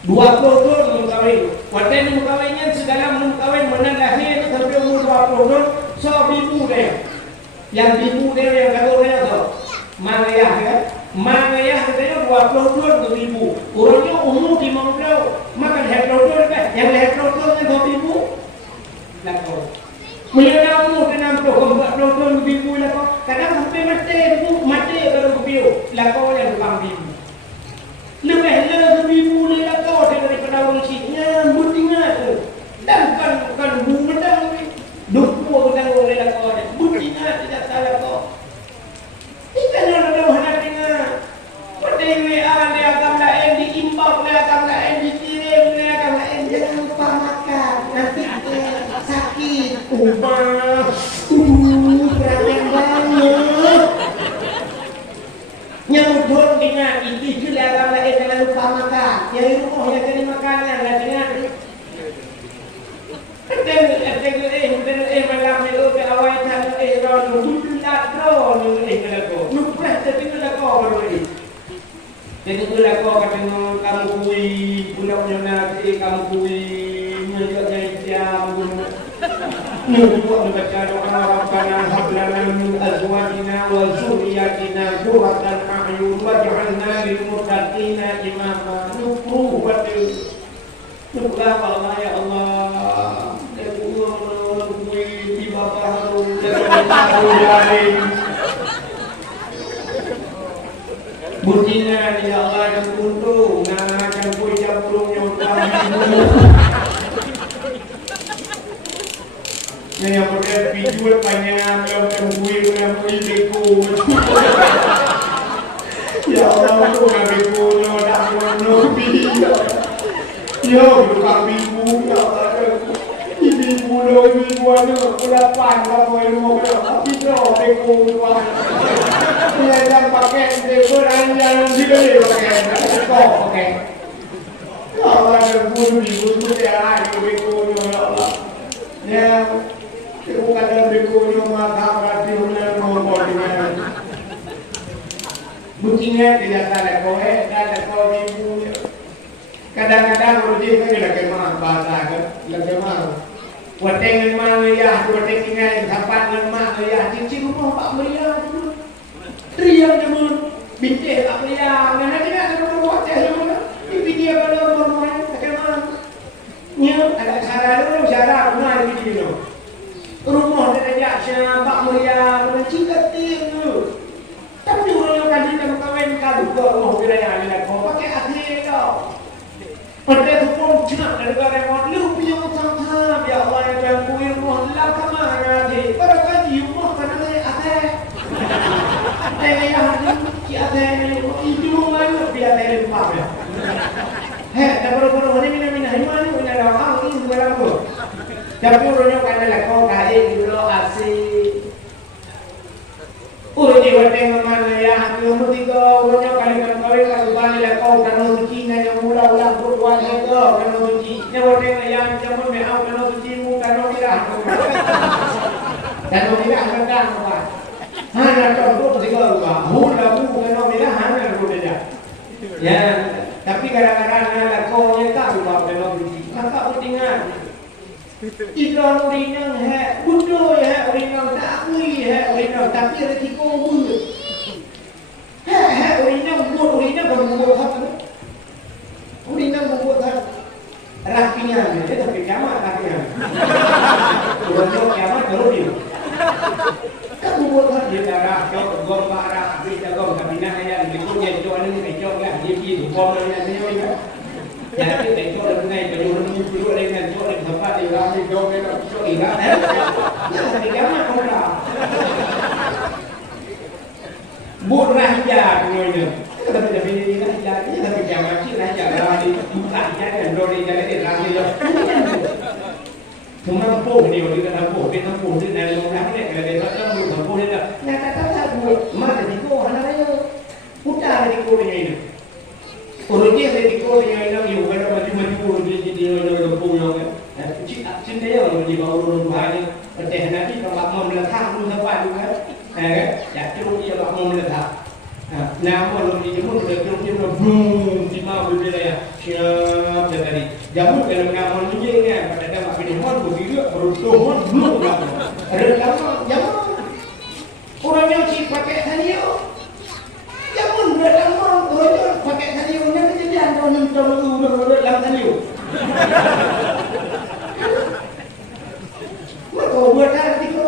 20 mengkawin. Waktu mengkawinnya segala mengkawin mana lahir sampai umur 20 so ibu dia. Yang ibu dia yang kata dia tu. Mangayah kan? Mangayah dia 22 ibu. Orangnya umur 50 makan heterodox kan? Yang heterodox kan so ibu. Lakon. Mula umur 60 ibu lakon. Kadang sampai mati kalau begitu lakau yang tukang bibu lebih bibu ni lakau daripada orang Cina butingan tu dan kan bumedang ni 20 kan orang lakau ni butingan tidak salah kau ikan yang ada hendak dengar PTWA dia akan lain diimport dia akan lain dikirim dia akan lain jangan lupa makan nanti sakit berangan banget yang udah dengan itu lah lain jangan lupa makan yang rumah yang jadi makanan lah dengan malam itu ke awal kan ron dulu tak ron kalau lupa tapi kalau kau baru ini jadi kalau kau kata kamu kui punya nanti kamu kui menjaga jam Nunggu membaca doa Rabbana hab lana min azwajina wa dzurriyyatina qurratan a'yun waj'alna lil muttaqina imama. Nunggu Allah ya Allah. Butina ya Allah yang untung, nah yang kue campurnya yang pakai pijuan panjang, yang kue yang deku. Ya Allah, aku nggak deku, nyodak nobi. Yo, bukan bibu, ya Allah. Ibu lo, ibu ada, udah panjang, mau tapi lo deku dua. Dia yang pakai deku ranjang juga dia pakai, pakai. Ya Allah, deku dia deku ya Allah. Ya, bukan deku mata berarti udah mau di mana. Buktinya tidak ada kowe, ada kowe ibu. Kadang-kadang rojin kan lagi mah bahasa kan, lagi mah. Wateng mah ya, wateng ingat tempat mah ya, cincin rumah Pak Maria dulu. Triang dulu, bintik Pak Maria, mana dia ada rumah wateng dulu. Ibu dia pada rumah macam mana? Nya ada cara dulu, cara rumah ibu dia dulu. Rumah dia siapa Pak Maria, mana cinta dulu. Tapi orang yang kaji dengan kawan kadu ke rumah wilayah ini, kau pakai hati kau. Pada tu pun cina dari negara lu punya utang ya Allah yang berkuir rumah lah kemana ni? Pada kaji rumah kerana ada. Yang ada ki ada itu mana dia ada rumah ya. Heh, dah baru-baru ni mina mana punya orang ini sekarang tu. Tapi orangnya kerana lah kau kaya dulu asyik. Urut di wateng mana ya? Nomor 3 orangnya kali kalau balik kau kerana suci yang mula-mula berbuat itu kerana suci. Yang wateng yang jamun meau kerana suci mu kerana tidak. Kerana tidak sedang buat. Hanya contoh 3 lupa. Mula mu kerana tidak hanya dulu saja. Ya, tapi kadang-kadang kau yang tak lupa kerana suci. Maka utingan. Ikan urinang hai, budo hai, urinang tak kui hai, urinang tapi resiko bulu. Hai, urinang berbuat apa? Urinang berbuat apa? Rapinya, dia tapi kiamat rapinya. Kalau kiamat baru dia. Kan berbuat apa? Dia darah, gom parah, kita gom kabinah yang berikutnya jual ini kecok lah, dia bom lagi ni. Ya, kita jual dengan jual dulu dengan jual di tempat di ramai jual dengan jual di ramai. Ya, tapi kiamat kau dah. Buat raja kemudian. Tapi tapi ini raja, ini tapi kiamat sih raja raja bukan raja jual di jalan raja. Cuma pun dia orang kata pun, dia pun dia dalam orang ni kalau dia tak tahu pun dia dah. Nak kata tak buat, mana di kau anak dia. Putar di kau ni. Orang dia di kau yang you kalau maju-maju dia lempung yang cinta dia orang di bawah orang bahaya perteh nanti kalau mau meletak pun dapat juga ya terus dia mau meletak nama orang di jemur terus dia boom cima berbeda ya siap tadi jamu kalau nama menjengnya pada dapat pinjaman begitu berutuh belum ada nama jamu orang yang si pakai taniyo jamu datang orang yang pakai taniyo orang dalam taniyo. Kau buat apa itu?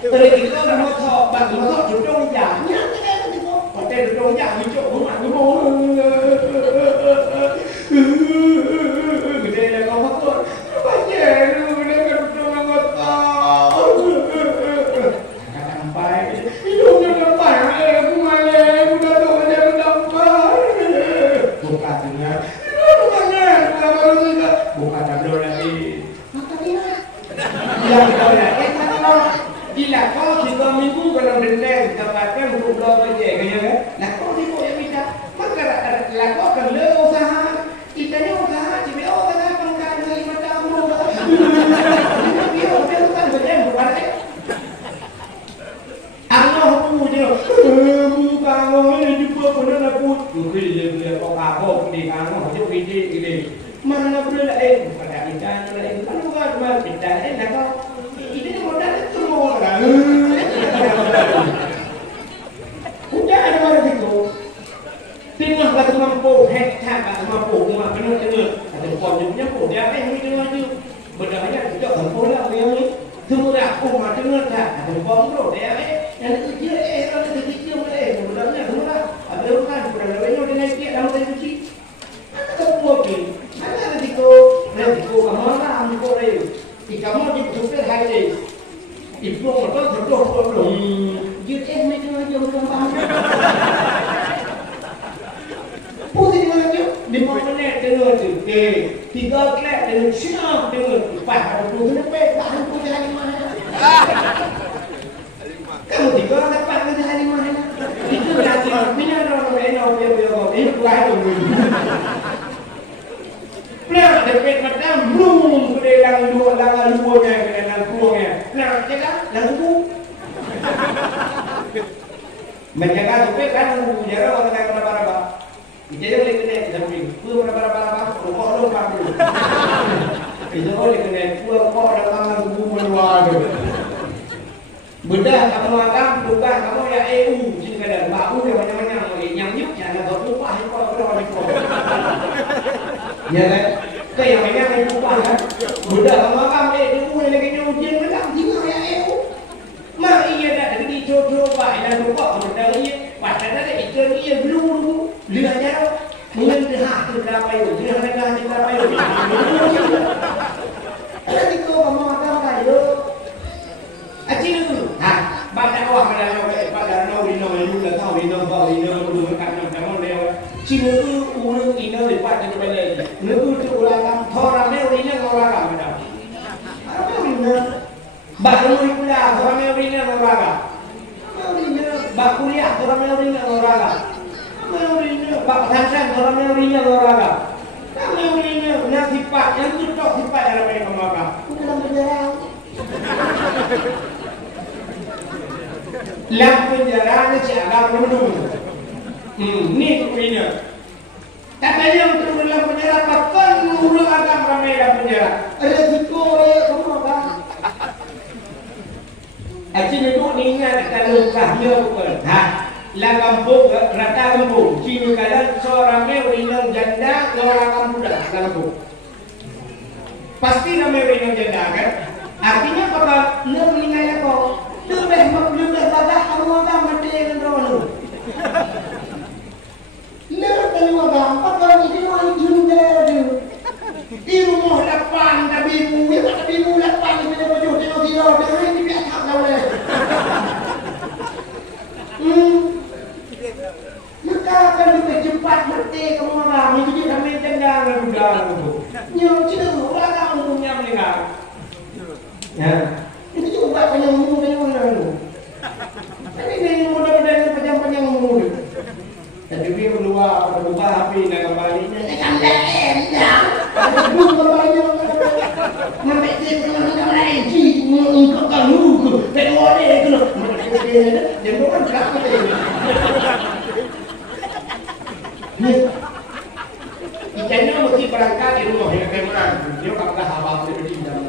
Terus kita motor, bagi motor duduk jamnya, kita itu, hotel duduk jam, hijau rumah, gede dah kau motor, baca lu dengan duduk motor. Kata sampai, hidupnya sampai, aku malah, udah tu dia sampai. Buka dengar. Bukan abdo lagi. Maka dia. Yang kau nak bila kau kita minggu kalau dendam dapatkan untuk belanja kerja kan? Nak kau ni kau yang bisa. Maka lah kau akan le usaha. Kita ni usaha CBO kan pangkat dari macam lu. Dia bukan kerja bukan. Allah tu je. Bukan orang jumpa pun nak put. Dia kau kapok di kamu, dia video ini. Mana boleh bukan ikan lain kan bukan cuma kita nak aku mah dengar tak ada bongro dia yang kecil kalau dia kecil boleh sebenarnya semua ada kan sudah lewatnya dengan dia dalam televisi ada mungkin ada resiko kamu lah kamu boleh kamu di super highway itu motor terus belum jadi mereka aja bukan paham putih aja di mana dengar tu 3 klep dengan siap dengar pas ada tu kenapa bahan tu dari mana kamu 3 dapat dari mana itu lagi mina orang lain orang ini kuat tu Pernah dapat macam belum kedelang dua nya kedelang kuangnya nah cakap lagu menjaga supaya kan menjaga orang yang berapa jadi boleh kena samping ku berapa rokok lu pakai itu boleh kena ku rokok dalam tubuh meluar benda kamu akan bukan kamu ya EU sini bau yang macam-macam yang yuk jangan berupah itu kalau itu ya kan kayak banyak yang berupah kan benda kamu akan EU lagi ujian macam tinggal ya EU mak iya dah jadi coba dan rokok benda iya padahal ada ikan iya belum lihat jauh mungkin dah berapa itu dia mereka berapa itu ada itu kamu ada kayu acin itu baca awak pada nawi lu lah tahu belum kan kamu lewat cina itu ulun ini lepas itu balik lu tu ulang orang ni orang ada apa ini baru kuliah orang ni orang bak kuliah orang orang Pak Hasan orang Melayu orang Melayu yang sifat yang cocok sifat dalam mereka maka dalam penjara dalam penjara ni siapa menunggu ni punya tapi yang turun dalam penjara bahkan nurul agam ramai dalam penjara resiko kamu apa Acin itu ingat kalau kahya bukan la kampung rata kampung cini kadang seorangnya urinang janda orang muda kampung pasti namanya urinang janda kan artinya kalau lu meninggalnya kok lebih badah kamu agak mati dengan rono lu kalau agak apa kalau itu orang junda di rumah lapan tapi ibu lapan bila baju tengok tidur dengan ini biasa tak boleh maka akan lebih cepat mati kamu orang itu dia kami tendang udang itu nyom cedera orang kamu punya meninggal ya itu coba panjang umur dari mana itu ini mudah-mudahan panjang umur jadi dia keluar berbuka api dan kembalinya kan dah belum kembalinya sampai dia keluar lain sih engkau kamu tak boleh itu dia bukan berapa ikannya mesti berangkat di rumah yang kemudian dia kakak habang seperti dalam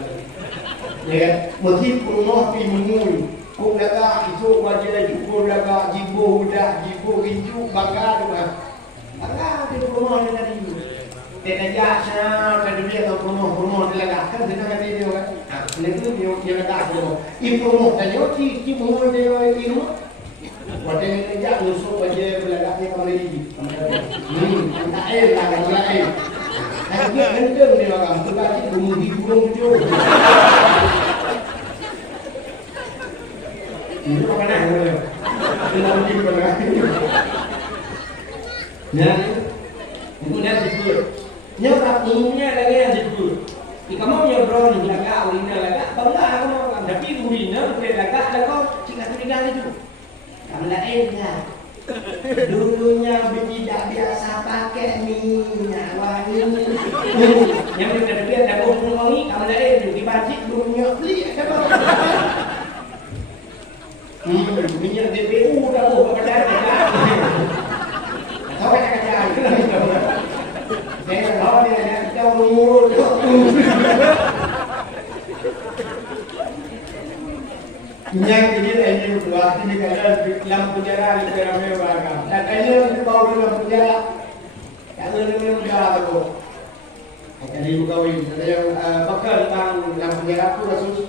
ya kan mesti rumah pi mengul kau laga itu wajib cukup laga jibo udah jibo gincu bakar di rumah dia tadi dia jasa tadi dia ke rumah dia laga kan dia kan dia kan itu dia laga rumah itu rumah tadi ci mengul dia di rumah Wadah ni kerja musuh aja belakangnya kembali lagi. Tak lah kan lain. Dia kencang dia orang. Tu tadi bumi burung tu. Ini apa nak? Kita mesti bergerak. Nah, kemudian disebut. Nyerak umumnya lagi yang disebut. Jika mau nyebrang ni laga, urina laga, bangga kamu. Tapi urina boleh laga, laga jika tinggal itu. Kamu lainnya dulunya tidak biasa pakai minyak wangi yang kita lihat ada wangi kamu lain di bajik dulunya beli minyak DPU dah apa dah tahu kata-kata itu lah itu saya tahu dia kita umur yang ini ini buat ini kalau dalam penjara di dalam mereka dan ini kau dalam penjara yang ini penjara tu jadi bukan ini yang bakal tentang dalam penjara tu rasul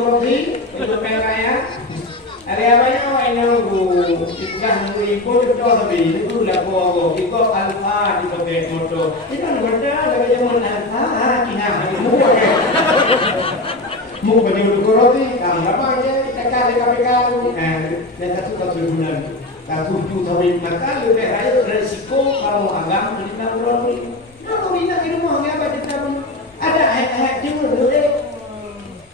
roti, itu kaya. Ada apa yang awak yang ikan ibu itu tapi itu dah kau ikut alfa di pakai motor. Itu kan benda kalau zaman alfa kina mu baju roti, kamu apa aja kita kali KPK dan satu kebunan. Kalau tujuh tahun maka lebih raya resiko kalau agam kita roti. Kalau kita itu mau apa kita ada hak juga boleh.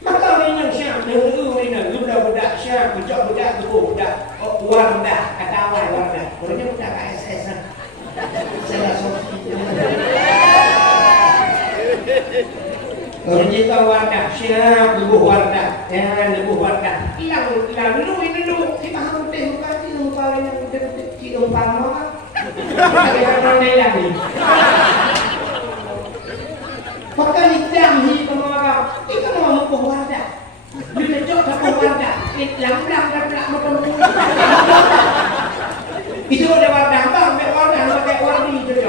Maka minang syam, nunggu minang, sudah budak syam, budak tu budak wardah, kata awal wardah. Orangnya budak KSS. Saya sofi. Orang kita wardah syam, nunggu wardah, nunggu wardah. Hilang dulu kita harus muka yang kita umpang mana? Kita orang lagi. Maka hitam hi pemarah, itu mau wadah. Bila jauh tak wadah, lam dan macam itu ada wadah bang, wadah pakai warni itu.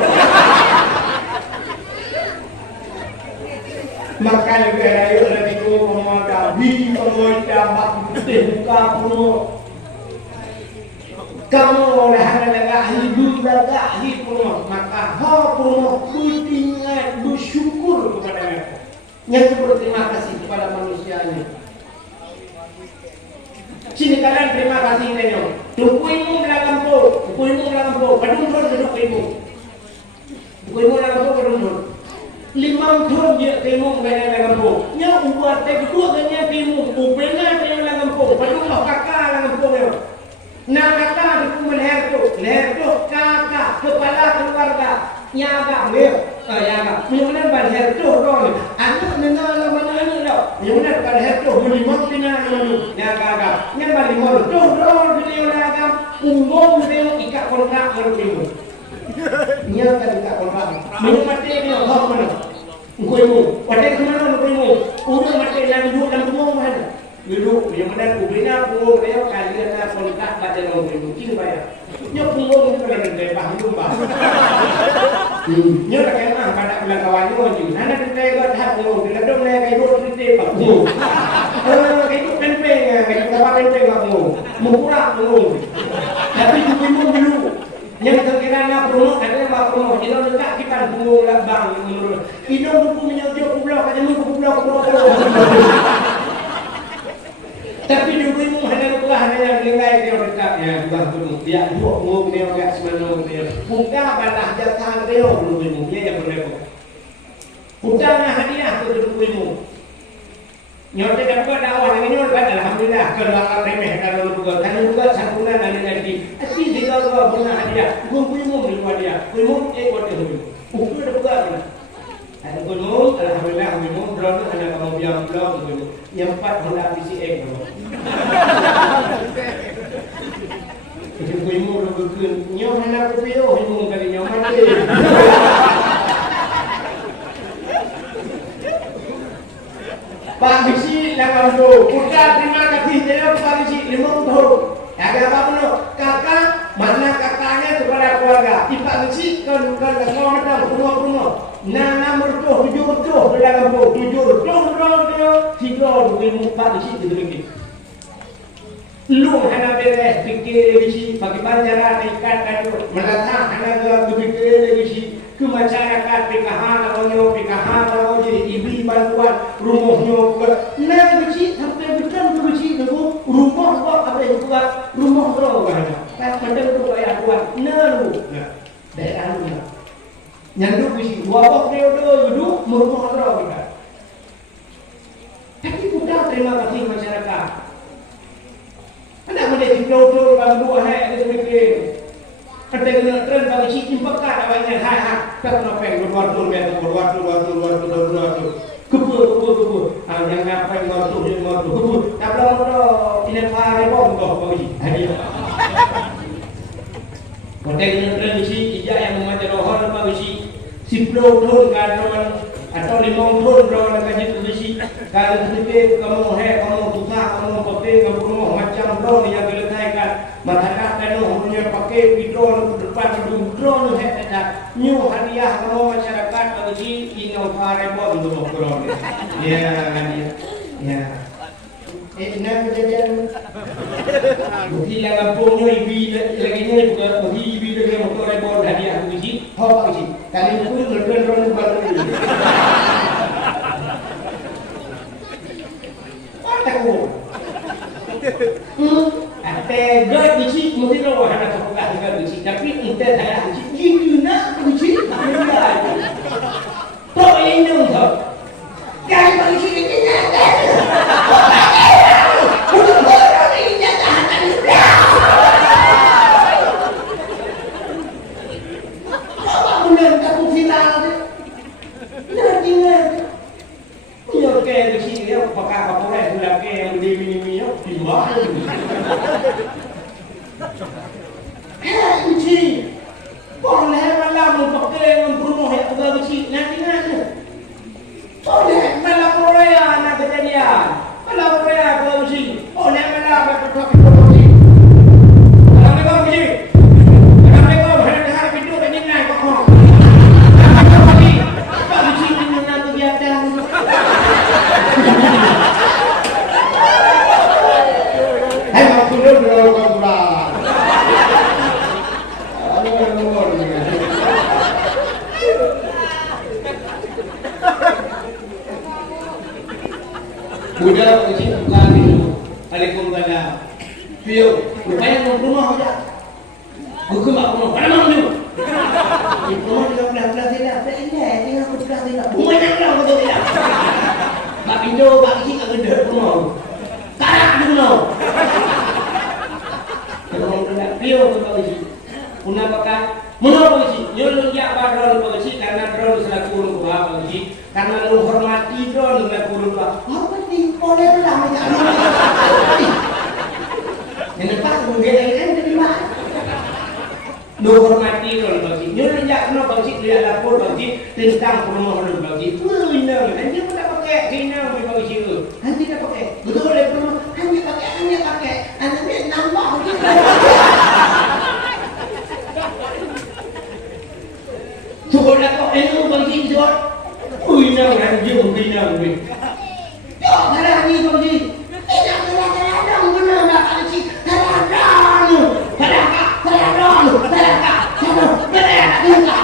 Maka lebih raya dari itu pemarah, hi pemarah mak putih muka penuh. Kamu dah lega hidup lega hidup maka hal pun beringat bersyukur kepada mereka. Yang berterima kasih kepada manusianya. Sini kalian terima kasih denyo. Tukuimu belakang po, padung thon tukuimu. Tukuimu belakang po padung thon. Limang thon dia temu belakang po. Nya ubat teh kedua ganya temu, upena teh belakang po, padung kakak belakang po. Nah kata itu leher tu kakak kepala keluarga nyaga nyaga mana leher tu orang anak nengal mana ni dah mana leher tu berlimang tina nyaga yang berlimang tu orang beliau lagam umum beliau ikat kontrak berlimu nyaga ikat kontrak mana mati dia hak mana ukuimu pada kemana ukuimu udah mati yang duduk dalam rumah mana dulu yang mana kubina punggung dia kalian nak kontak baca nombor mungkin bayar. Nya punggung itu kan dari paham bah. Nya tak kena pada bulan kawannya je. Nana kita ikut hak punggung. Kita dong nak ikut kita pak punggung. Ikut penpeng, ikut apa penpeng pak punggung. Murah punggung. Tapi punggung dulu. Yang terkira promo ada yang promo. Kita dekat kita punggung labang menurut. Hidung buku menyaujuk pulau kaje mu pulau. Tapi duitmu hanya yang nilai dia dekat ya bukan penuh. Dia dua ngomong dia agak semana dia. Bukan balah jatah dia duitmu dia yang berlebihan. Bukannya hadiah tu duitmu. Nyote dapat dakwah dengan nyol kan alhamdulillah kalau remeh kalau bukan kan juga sempurna dan nanti. Asli jika kau punya hadiah, duitmu beri dia. Duitmu buat dia. Ukur dapat kan. Ada gunung, alhamdulillah gunung drone hanya kamu biang blog gunung. Yang 4 Honda PCX kamu. Macam kuimu lu berkun, nyo hanya kopi oh, imu kali nyo mati. Pak Bisi langau tu, kita terima kasih jadi Pak Bisi 5 tahun. Ada apa pun kakak, mana kakaknya kepada keluarga. Pak Bisi kan semua macam rumah. Nana mertuh 7 mertuh belakang tu 7 dia 3 duit Pak Bisi tu lagi. Lu hana beres fikir bisi bagi banjaran ikat kadu meletak hana ke fikir bisi ke masyarakat pikahan awalnya jadi ibu bantuan rumahnya ke nah bisi sampai bukan bisi tu rumah buat apa yang buat rumah bro kan macam tu kayak buat nah lu daerah lu nyanduk bisi dua bok dia duduk rumah bro kita tapi bukan terima kasih masyarakat. Anak boleh dipelotong bang dua hai ada mikir. Ada kena trend bagi si impekat awalnya hai tak nak peng keluar tu. Kubu. Yang apa yang keluar tu. Tak belum tu tidak faham pun tu bagi hadiah. Ada kena trend si ijak yang membaca rohan bagi si pelotong kan atau 5 tahun berapa kaji tu besi kalau kita kamu buka kamu pakai kamu macam drone yang diletakkan masyarakat kalau punya pakai drone depan drone hebat new hadiah kamu masyarakat bagi inovasi untuk drone ya Enam kejadian. Hilang kampungnya ibu lagi ni bukan bagi ibu dengan motor rebon hadiah uji. Hok uji. Kali itu lepas baru. Apa aku? Ate gak uji mungkin orang ada kebuka dengan uji. Tapi ente saya uji. Gimana uji? Kau ini untuk. Jangan uji ini ada. Budak kecil bukan itu. Waalaikumsalam. Pio, rupanya mau rumah aja. Bukan mak rumah. Mana mau tu? Rumah juga belah-belah tidak. Belah tinggal belah tidak. Banyak lah betul tidak. Bak Indo, bak kecil agak gede rumah. Karak dulu. Kalau belah Pio betul kecil. Punah pakai. Mengapa kecil? Nyolong jak badan kecil karena drone selaku urut apa kecil. Karena lu hormati drone selaku urut apa. Boleh lah macam ni. Yang lepas mungkin lain dari mana? Lu hormati drone bagi. Nyolong jak kena bagi dia lapor bagi tentang perumahan bagi. Benar. Nanti pun tak pakai China bagi itu. Nanti tak pakai. Betul le perumahan. Nanti pakai. Nanti nambah. Cuba nak kau elu bagi jual. Puina nanti puina ni. Kalau ni tu ni, tidak kadang benar nak kali kadang.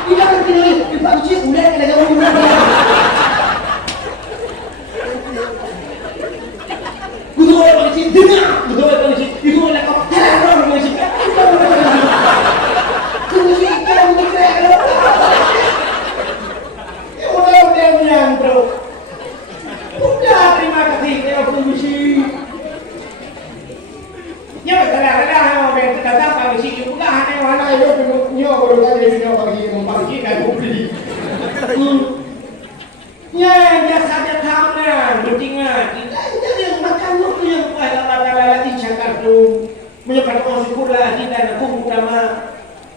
Tidak begini, dipakcik udah kadang benar. Betul pakcik dengar, betul pakcik itu nak kau kadang pakcik. Kunci kadang benar. Udah menyantro. Udah terima kasih kalau komisi. Nhớ là kita kalau sih juga hanya mana itu nyo baru kali nyo bagi membagi kan publik. Ya saja kamu bertinggal. Jadi makan lu yang lala dicakar tu. Menyebabkan sekolah kita nak utama.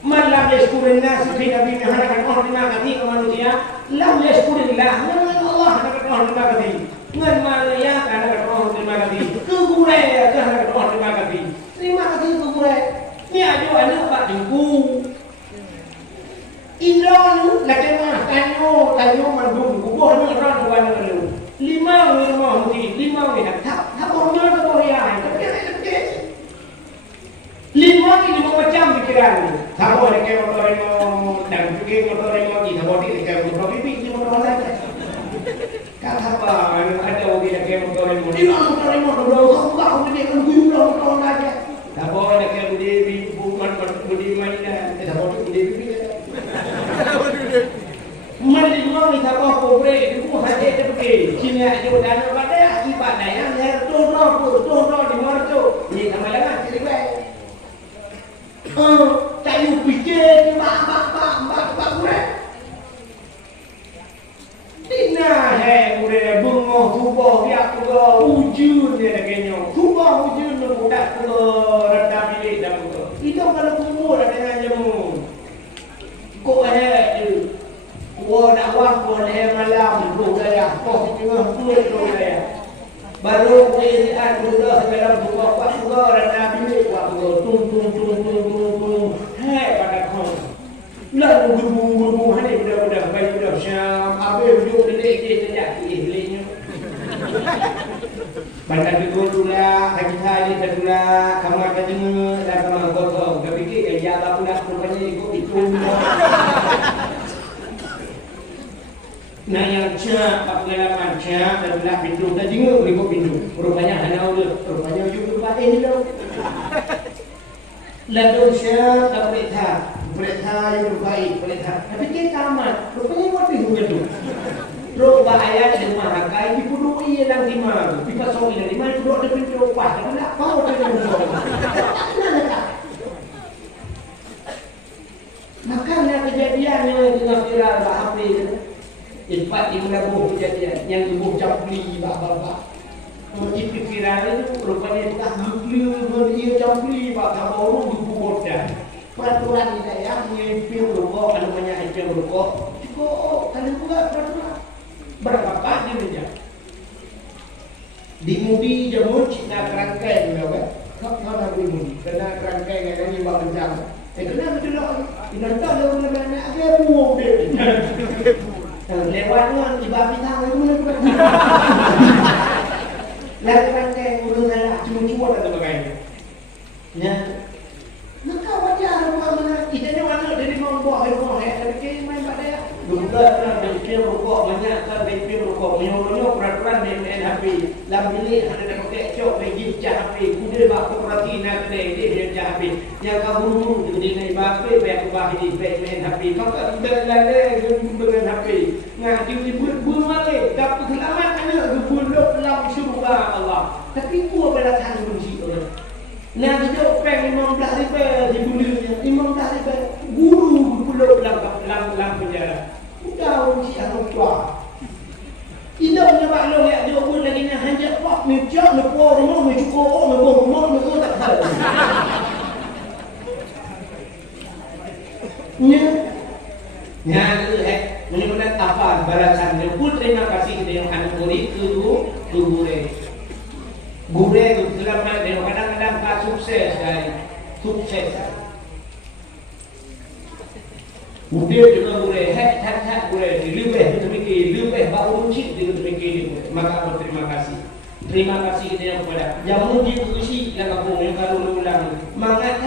Malam yaskurin nas fi nabi hanakan orang lima kali ke manusia. Lam yaskurillah. Allah hanakan orang lima kali. Ngan manusia hanakan orang lima kali. Kegure hanakan orang lima kali. Terima kasih kegure. Ni ada anak pak jengku. Indron nak kena tanyo mandung kubuh ni orang bukan lu. Lima ni tak orang tu orang. Lima macam pikiran. Kalau ada kayak motor dan fikir motor kita body kayak motor pipi di motor saja. Kata apa? Ada orang kayak motor di motor kau ni kan guyup motor saja. Kalau ada kayak budi mainan, ada body pipi. Mandi mau ni tak apa pobre, itu saja terpakai. Sini aja dan ada akibat daya, turun di mana tu? Ni sama lagi cerita. Tak you fikir bak gue. Tina gue bungo tubuh dia ujun dia kayaknya. Tubuh ujun budak rendah bilik dah tu. Itu kalau kumur dengan jemu. Kok tu. Gua nak waktu malam tu saya. Kok cuma tu saya. Baru kulihat sudah dalam buku juga rendah bilik waktu tung pada kau lalu gerbung hari budak-budak bayi budak Syam habis duduk dedik dia sejak ihlinya Bandar dulu dula, kaki hari dula, kamar kajian, dan kamar gotong. Tapi kita jalan pula rupanya ikut itu. Nah yang cak, pengalaman cak, dan belah pintu kajian ikut pintu. Rupanya hanya udah, rupanya juga lupa ini loh. Lalu cak, tak boleh tha yang baik, boleh tha. Tapi kita kamar, rupanya ikut pintu. Lo bahaya di rumah kai di pudu iya lang di mana di pasong ini di mana lo ada pintu pas kan tak tahu kan makanya kejadiannya dengan viral HP cepat di mana buh kejadian yang buh campli bak itu viral itu rupanya itu dia campli bak baru buku peraturan ini ya nyempil rokok kalau banyak aja rokok cukup kalau buka peraturan berapa pagi meja dimudi jamun cina kerangkai juga kan kau nak dimudi kena kerangkai dengan ni bawa jam kena betul lah ini tak ada orang nak agak buang dia lewat kan ibu bintang itu mana pun lewat kerangkai urus saya cuma ada sebagainya ya maka wajar orang mana kita ni mana dari membuat rumah tapi main pada Duga dan dia rokok banyak kan dia rokok menyono peraturan dari NHP dalam bilik ada pakai cok bagi HP kuda bak koperasi nak kedai dia HP yang kau buru di nai bape baik bahidi baik NHP kau tak ada dengan HP nah dibut malik dapat selamat ada gebuluk dalam syurga Allah tapi gua belakang kunci tu nah dia peng 15,000 di bulannya 15,000 guru gebuluk dalam penjara udah uji orang tua. Tidak nak lo ya dia pun lagi nak hanya pak meja nak buat rumah nak cukup nak buat rumah nak tak tahu. Nya itu benar-benar apa balasan dia pun terima kasih dia yang anak murid tu gure. Gure tu selama dia kadang-kadang tak sukses dari sukses. Udah juga boleh, hat boleh, lebih demikian, lebih baru cik demikian, maka berterima kasih. Terima kasih kita kepada jamu dia berisi yang kampung yang kalau ulang. Mangat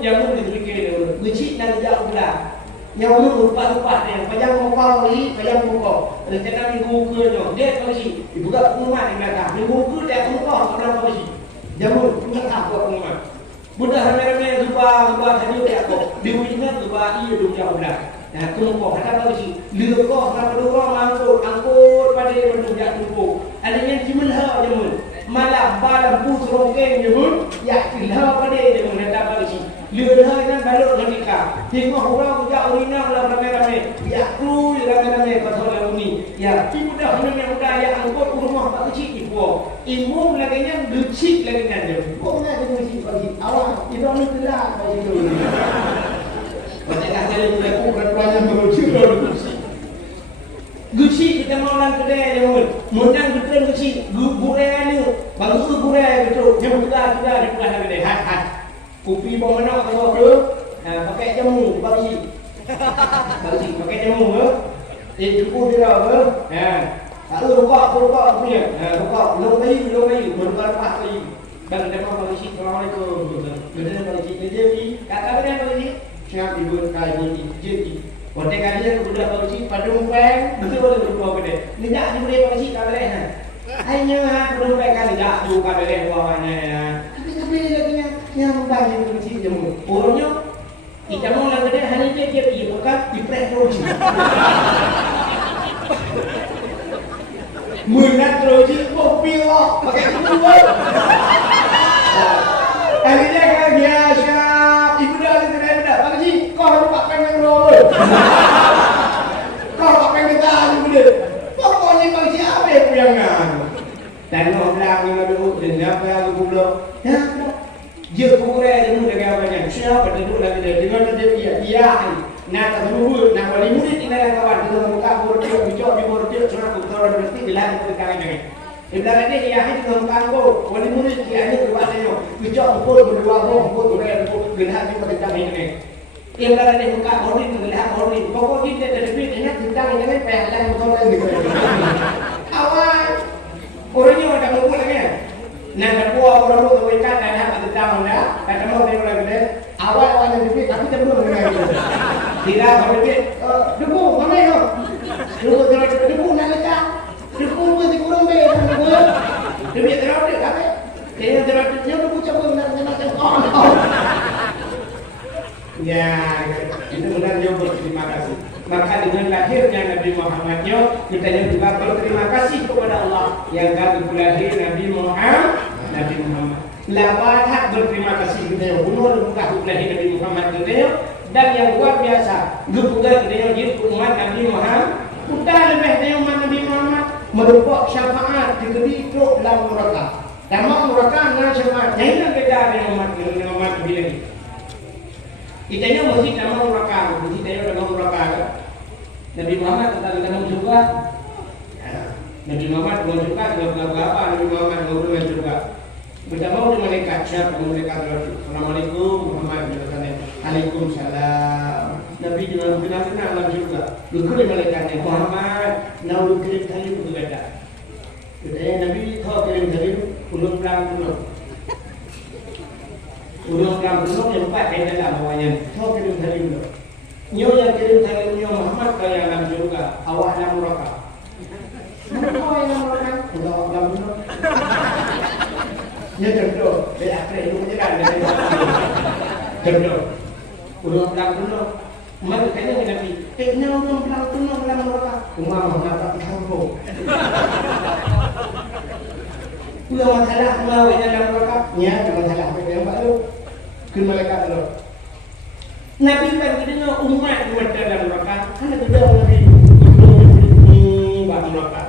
jamu demikian, berisi dan jauh ulang. Yang lupa yang panjang muka ni, panjang muka. Rencana minggu ke tu, dia berisi. Dibuka pengumuman di belakang. Minggu ke dia muka orang berisi. Jamu punya apa pengumuman? Budak ramai-ramai zuba tadi dia kok. Di ujungnya zuba iya duk jauh dah. Nah, kelompok kata apa sih? Lirkoh berapa orang angkut pada bentuk jak tumpuk. Ada yang cimelha jamun. Malam balam pu serongkeng jamun. Ya cimelha pada jamun kata apa sih? Lirha kan balok nikah. Tengok orang jak urina lah ramai-ramai. Ya kru ramai-ramai pasal lalu ni. Ya, ti budak yang angkut rumah tak kecil ibu. Imum lagi yang lucik lagi kan dia. Kok nak dia lucik bagi awak? Itu ni tidak bagi tu. Macam kata dia berlaku peraturan merujuk lucik. Lucik kita mau lang kedai dia pun. Menang betul lucik. Gurai ni. Bagus tu gurai betul. Dia juga di belah kedai. Hat. Kopi bawa mana bawa ke? Pakai jamu bagi. Pakai jamu ke? Cukup dia ke? Lalu rokok punya. Rokok long bayi berapa lagi. Dan depan polisi Assalamualaikum. Benar polisi dia ni. Kata dia polisi, siap ibu kali jadi. Kontek dia sudah polisi padung peng betul berapa gede. Tidak diberi polisi kali hanya padung peng kali tak tu kali bawahnya. Tapi lagi yang bagi polisi jamu. Orangnya kita mau lang gede hanya dia pergi bukan di press polisi. Mengat terus kopi lo pakai kedua. Akhirnya kan dia siap. Ibu dah ada kedai dah. Pak Haji, kau harus pak pengen lo. Kau pak pengen tahu ibu dia. Pokoknya Pak Haji apa yang puyangan. Dan lo bilang ni ada dan apa yang aku bilang. Ya, dia kurang dia muda apa yang siapa dia dulu lagi dia dengan dia iya. Nah, terus nak balik murid ini yang kawan kita muka bordir, bicara di bordir, cuma kontrol berarti bilang itu sekarang ini. Ibarat ini ya itu muka ko, balik murid dia ini berbuat dia, bicara berdua berdua bilang itu tentang ini. Ibarat ini muka bordir bilang bordir, pokok kita dari ini tentang ini pelan kontrol gitu. Awal orangnya ada ngomong lagi. kata mau dia orang gede, awal yang gede, tapi sebelum dengan itu. Tidak kalau gede, debu mana yo? Debu nak letak, debu mesti kurang be, debu terlalu dek, apa? Dia terlalu dia debu cabut nak oh. Ya, itu benar dia berterima kasih. Maka dengan lahirnya Nabi Muhammad kita juga berterima kasih kepada Allah yang kami lahir Nabi Muhammad. Lapat berterima kasih kita bunuh muka lahir Nabi Muhammad kita dan yang luar biasa juga kita jadi umat Nabi Muhammad. Udah lebih dari umat Nabi Muhammad merupakan syafaat diberi itu dalam neraka. Dalam neraka dengan syafaat. Jangan beda dengan umat Nabi lagi. Itanya mesti dalam neraka, mesti dalam neraka. Nabi Muhammad kata juga. Nabi Muhammad juga apa? Nabi Muhammad juga. Bertemu dengan malaikat siapa? Malaikat Assalamualaikum Muhammad. Waalaikumsalam. Nabi juga kenal juga. Dukul malaikatnya Muhammad. Nabi kirim tadi pun ada. Jadi Nabi tahu kirim tadi ulun pelang ulun pelang yang empat yang dalam bawahnya. Tahu kirim tadi ulun. Nyo yang kirim tadi Nyo Muhammad kaya alam juga. Awak alam neraka. Kau yang neraka? Enggak alam neraka. Nya jodoh, dia akhirnya itu menyeram. Jodoh. Ulun pelang ulun. Maka kayaknya Nabi, ulun pelang neraka. Umar Muhammad tak sanggup. Udah masalah mau yang dalam neraka? Ya, masalah apa yang baru? Ke malaikat dulu. Nabi kan kita umat dalam neraka, kan ada Nabi bab neraka.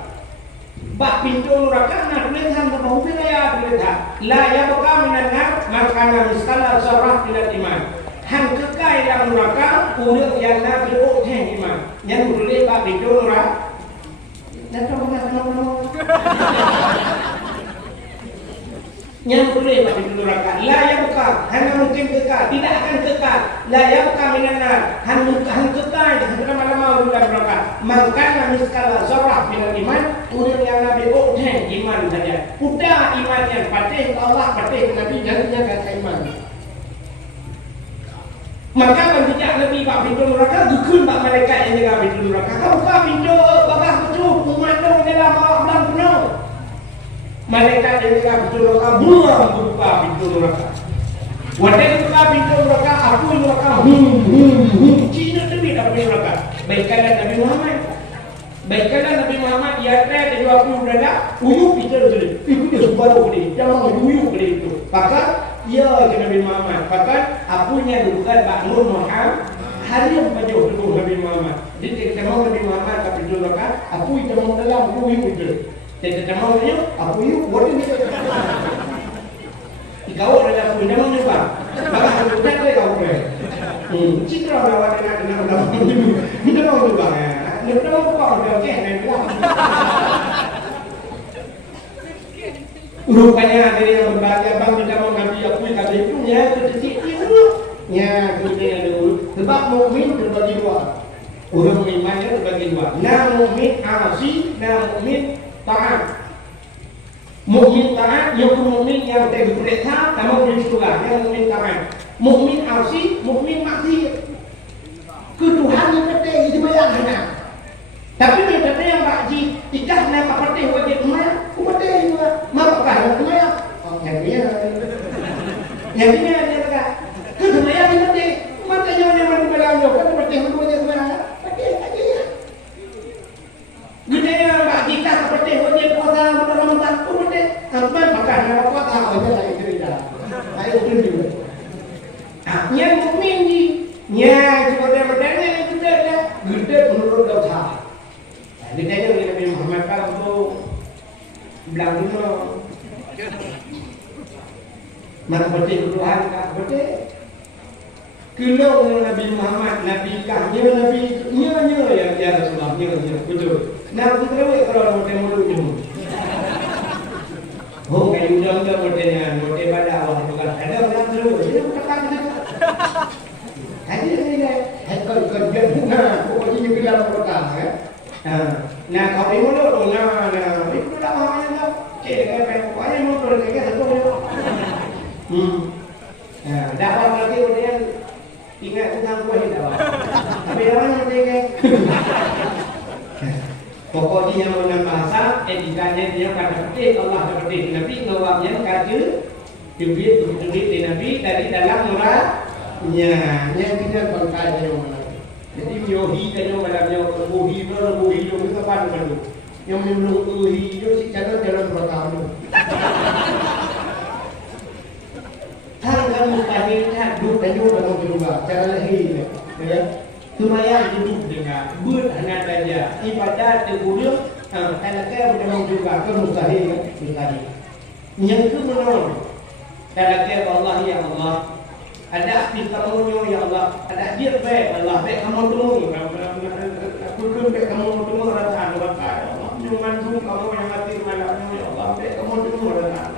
Bab pintu neraka nak tulisan ke bawah wilayah tulisan. La yabqa minan nar makana miskala zarrah ila iman. Hang kekal dalam neraka urang yang nabi teng iman. Yang tulis bab pintu neraka. Datang mana yang boleh bagi neraka la yabqa hanya mungkin kekal tidak akan kekal la yabqa minan nar hanya kekal hanya malam dalam neraka maka miskala zarrah minal iman urang yang nabi teng iman saja udah imannya patih Allah patih nabi jadinya kata iman maka tidak lebih bab pintu neraka dukun bab malaikat yang jaga pintu neraka kau pintu bakal betul umat dong dalam alam penuh malaikat yang jaga pintu neraka buang buka pintu neraka wadai buka pintu neraka aku neraka cina demi dapat pintu neraka baikkanlah Nabi Muhammad ya ada dua puluh berada uyuk pintu dulu itu dia baru beli jangan uyuk beli itu maka ya Nabi Muhammad bahkan apunya bukan Pak Nur Muhammad hari yang baju dengan Nabi Muhammad jadi kita mau Nabi Muhammad tapi dulu kan aku itu mau dalam aku itu kita mau dia aku itu buat ini kau ada aku ini mau nyoba maka aku tak kau citra lawan dengan kita mau nyoba kita mau kau dia kena rupanya ada yang berbahagia bang kita mau nabi aku kata itu ya kecil itu ya kemudian ada sebab mukmin terbagi dua orang imannya terbagi dua nah mukmin asi nah mukmin taat mukmin taat yang mukmin yang tidak berdosa sama mukmin surga yang mukmin taat mukmin asi mukmin maksiat ke Tuhan yang betul itu bayangkan tapi mereka yang baji ikat nama partai wajib mana partai juga maka namanya yang ini ada kata ke namanya partai mata jangan mana belanja kan partai hukumnya gimana partai aja ya kita yang baji ikat partai wajib kuasa mentah partai apa maka nama kuasa aja lagi cerita ayo tunjuk yang mukmin ni nya kepada mereka itu ada gede menurut dosa. Ditanya oleh Nabi Muhammad kalau bilang dulu mana betul Tuhan tak betul kalau Nabi Muhammad Nabi kahnya Nabi nya yang dia Rasulullah nya betul Nabi terus kalau betul mulut oh kayak undang ke betulnya betul pada Allah bukan ada orang terus dia tekan hadir ni kalau kerja pokoknya bilang perkara ya nah kalau ini dulu nah itu dah hanya cek dengan pokoknya motor kayak satu dakwah nanti kemudian ingat tentang kuah dakwah. Tapi dakwahnya penting. Pokoknya yang menambah etikanya dia pada petik Allah seperti Nabi ngawamnya kaji jubit di Nabi dari dalam murahnya yang tidak bangkai yang mana. Jadi yohi kan yang malamnya buhi itu kita pada yang menunggu hijau si jalan bertamu. Kan mustahil kan duduk dan juga dalam berubah cara lahir ya. Lumayan duduk dengan hanya saja ibadah tergulung karena kita memang juga kan mustahil. Yang kedua karena kita Allah ya Allah ada di kamu ya Allah ada dia baik Allah baik kamu tunggu aku baik kamu tunggu rasa Allah cuma kamu yang mati malamnya ya Allah baik kamu tunggu rasa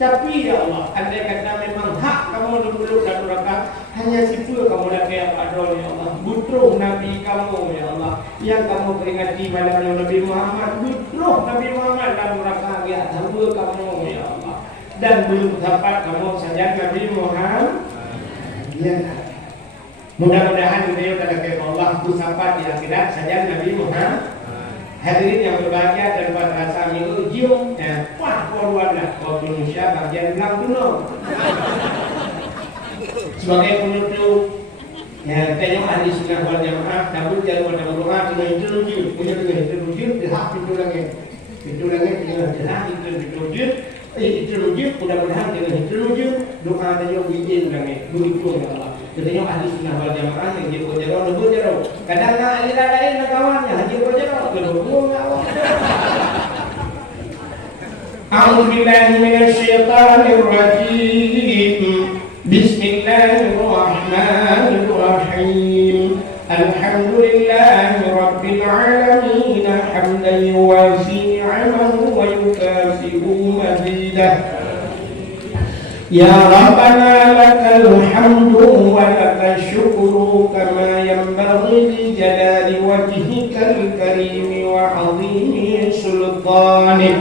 tapi ya Allah andai kata memang hak kamu dulu dan neraka hanya situ kamu dah kayak padron ya Allah butuh Nabi kamu ya Allah yang kamu peringati malamnya Nabi Muhammad butuh Nabi Muhammad dan neraka ya hamba kamu ya Allah dan belum dapat kamu saja Nabi Muhammad ya. Mudah-mudahan beliau pada Allah sampai di akhirat saja Nabi Muhammad. Hadirin yang berbahagia dan pada rasa minggu jium wah korbanlah waktu Indonesia bagian bilang dulu sebagai penutup ya tanya ahli sunnah wal jamaah namun jangan pada berdoa dengan introduce punya dengan introduce dihak pintu langit dengan dihak introduce mudah-mudahan dengan introduce doa tanya izin langit begitu ya Allah. Katanya ahli sunnah wal jamaah yang dia berjaro kadang aliran lain kawannya haji berjaro kedua A'udzu billahi minasy syaithanir rajim. Bismillahirrahmanirrahim. Alhamdulillahi rabbil alamin hamdan yuwasi 'amahu wa yukafi'u mazidah. Ya Rabbana lakal hamdu wa lakal syukru kama yanbaghi li jalali wajhikal karim wa 'azimi sultanik.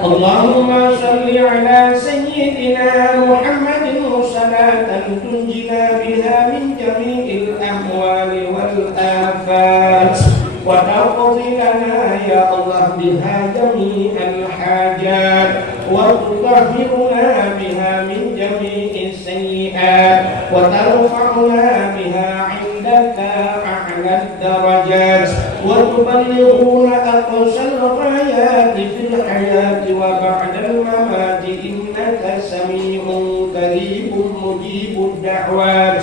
Allahumma salli ala sayyidina Muhammadin salatan tunjina biha min jami'il ahwali wal afat wa taqdi lana ya Allah biha jami'al hajat wa tutahhiruna biha min jami'is sayyi'at wa tarfa'una biha 'indaka a'la ad-darajat wa tuballighuna aqsal ghayati fil hayati wa ba'dal mamati innaka sami'un qaribun mujibud da'wat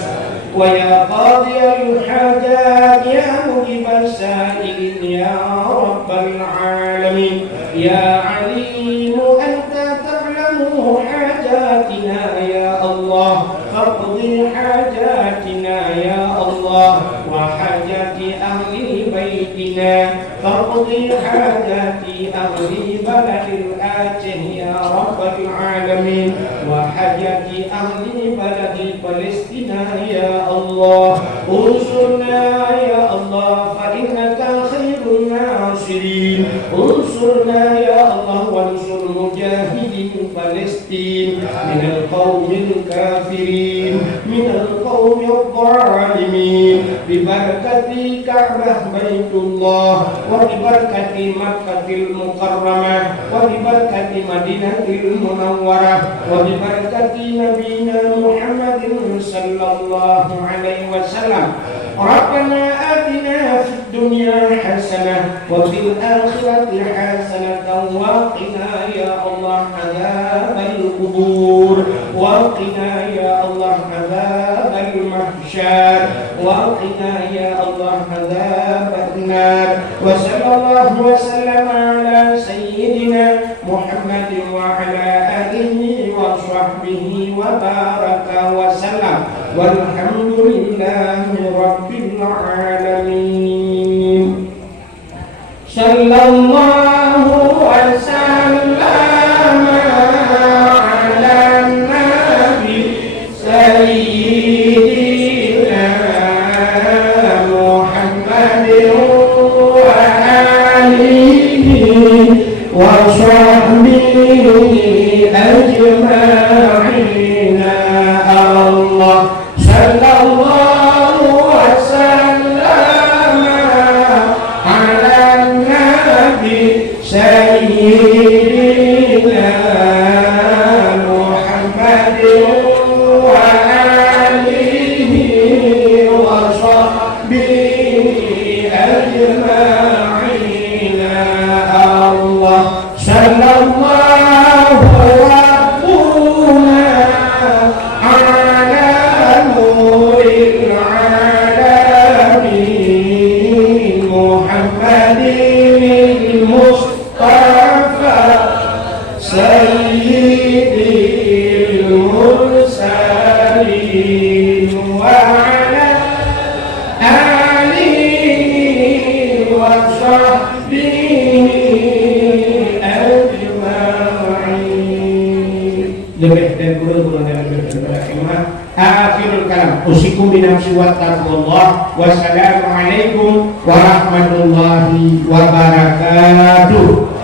wa ya qadiyal hajat ya mujibas sa'ilin ya rabbal alamin ya alimu anta ta'lamu hajatina ya Allah faqdi hajatina ya Allah wa hajati ahli baitina faqdi hajati ahli baladil Aceh ya rabbal alamin wa hajati ahli baladi Palestina ya Allah unsurna ya Allah fa innaka khairun nasirin unsurna ya Allah wansur mujahidin Palestin minal qawmil kafirin minal qawmil zalimin bibarakati Ka'bah Baitullah wa bibarakati Makkahil Mukarramah wa bibarakati Madinatil Munawwarah wa bibarakati Nabiyina Muhammadin sallallahu alaihi wasallam. Rabbana atina fid dunya hasanah wa fil akhirati hasanatan wa qina ya Allah adzabal qubur wa qina ya Allah adzabal mahsyar wa qina ya Allah adzaban nar wa sallallahu wa sallama ala sayyidina Muhammadin wa ala alihi wa sahbihi wa baraka wa sallam walhamdulillahi rabbil alamin. Sallallahu wa sallama ala nabi sayyidina Muhammadin wa alihi wa sahbihi ajma'in. Allah dinil Mustafa sayyidil mursalin wa ala alihi wa sahbihi ajma'in. Lebih dan kurang dan lebih dan akhirul kalam usikum binafsi wa taqwallah. Wassalamualaikum warahmatullahi wabarakatuh.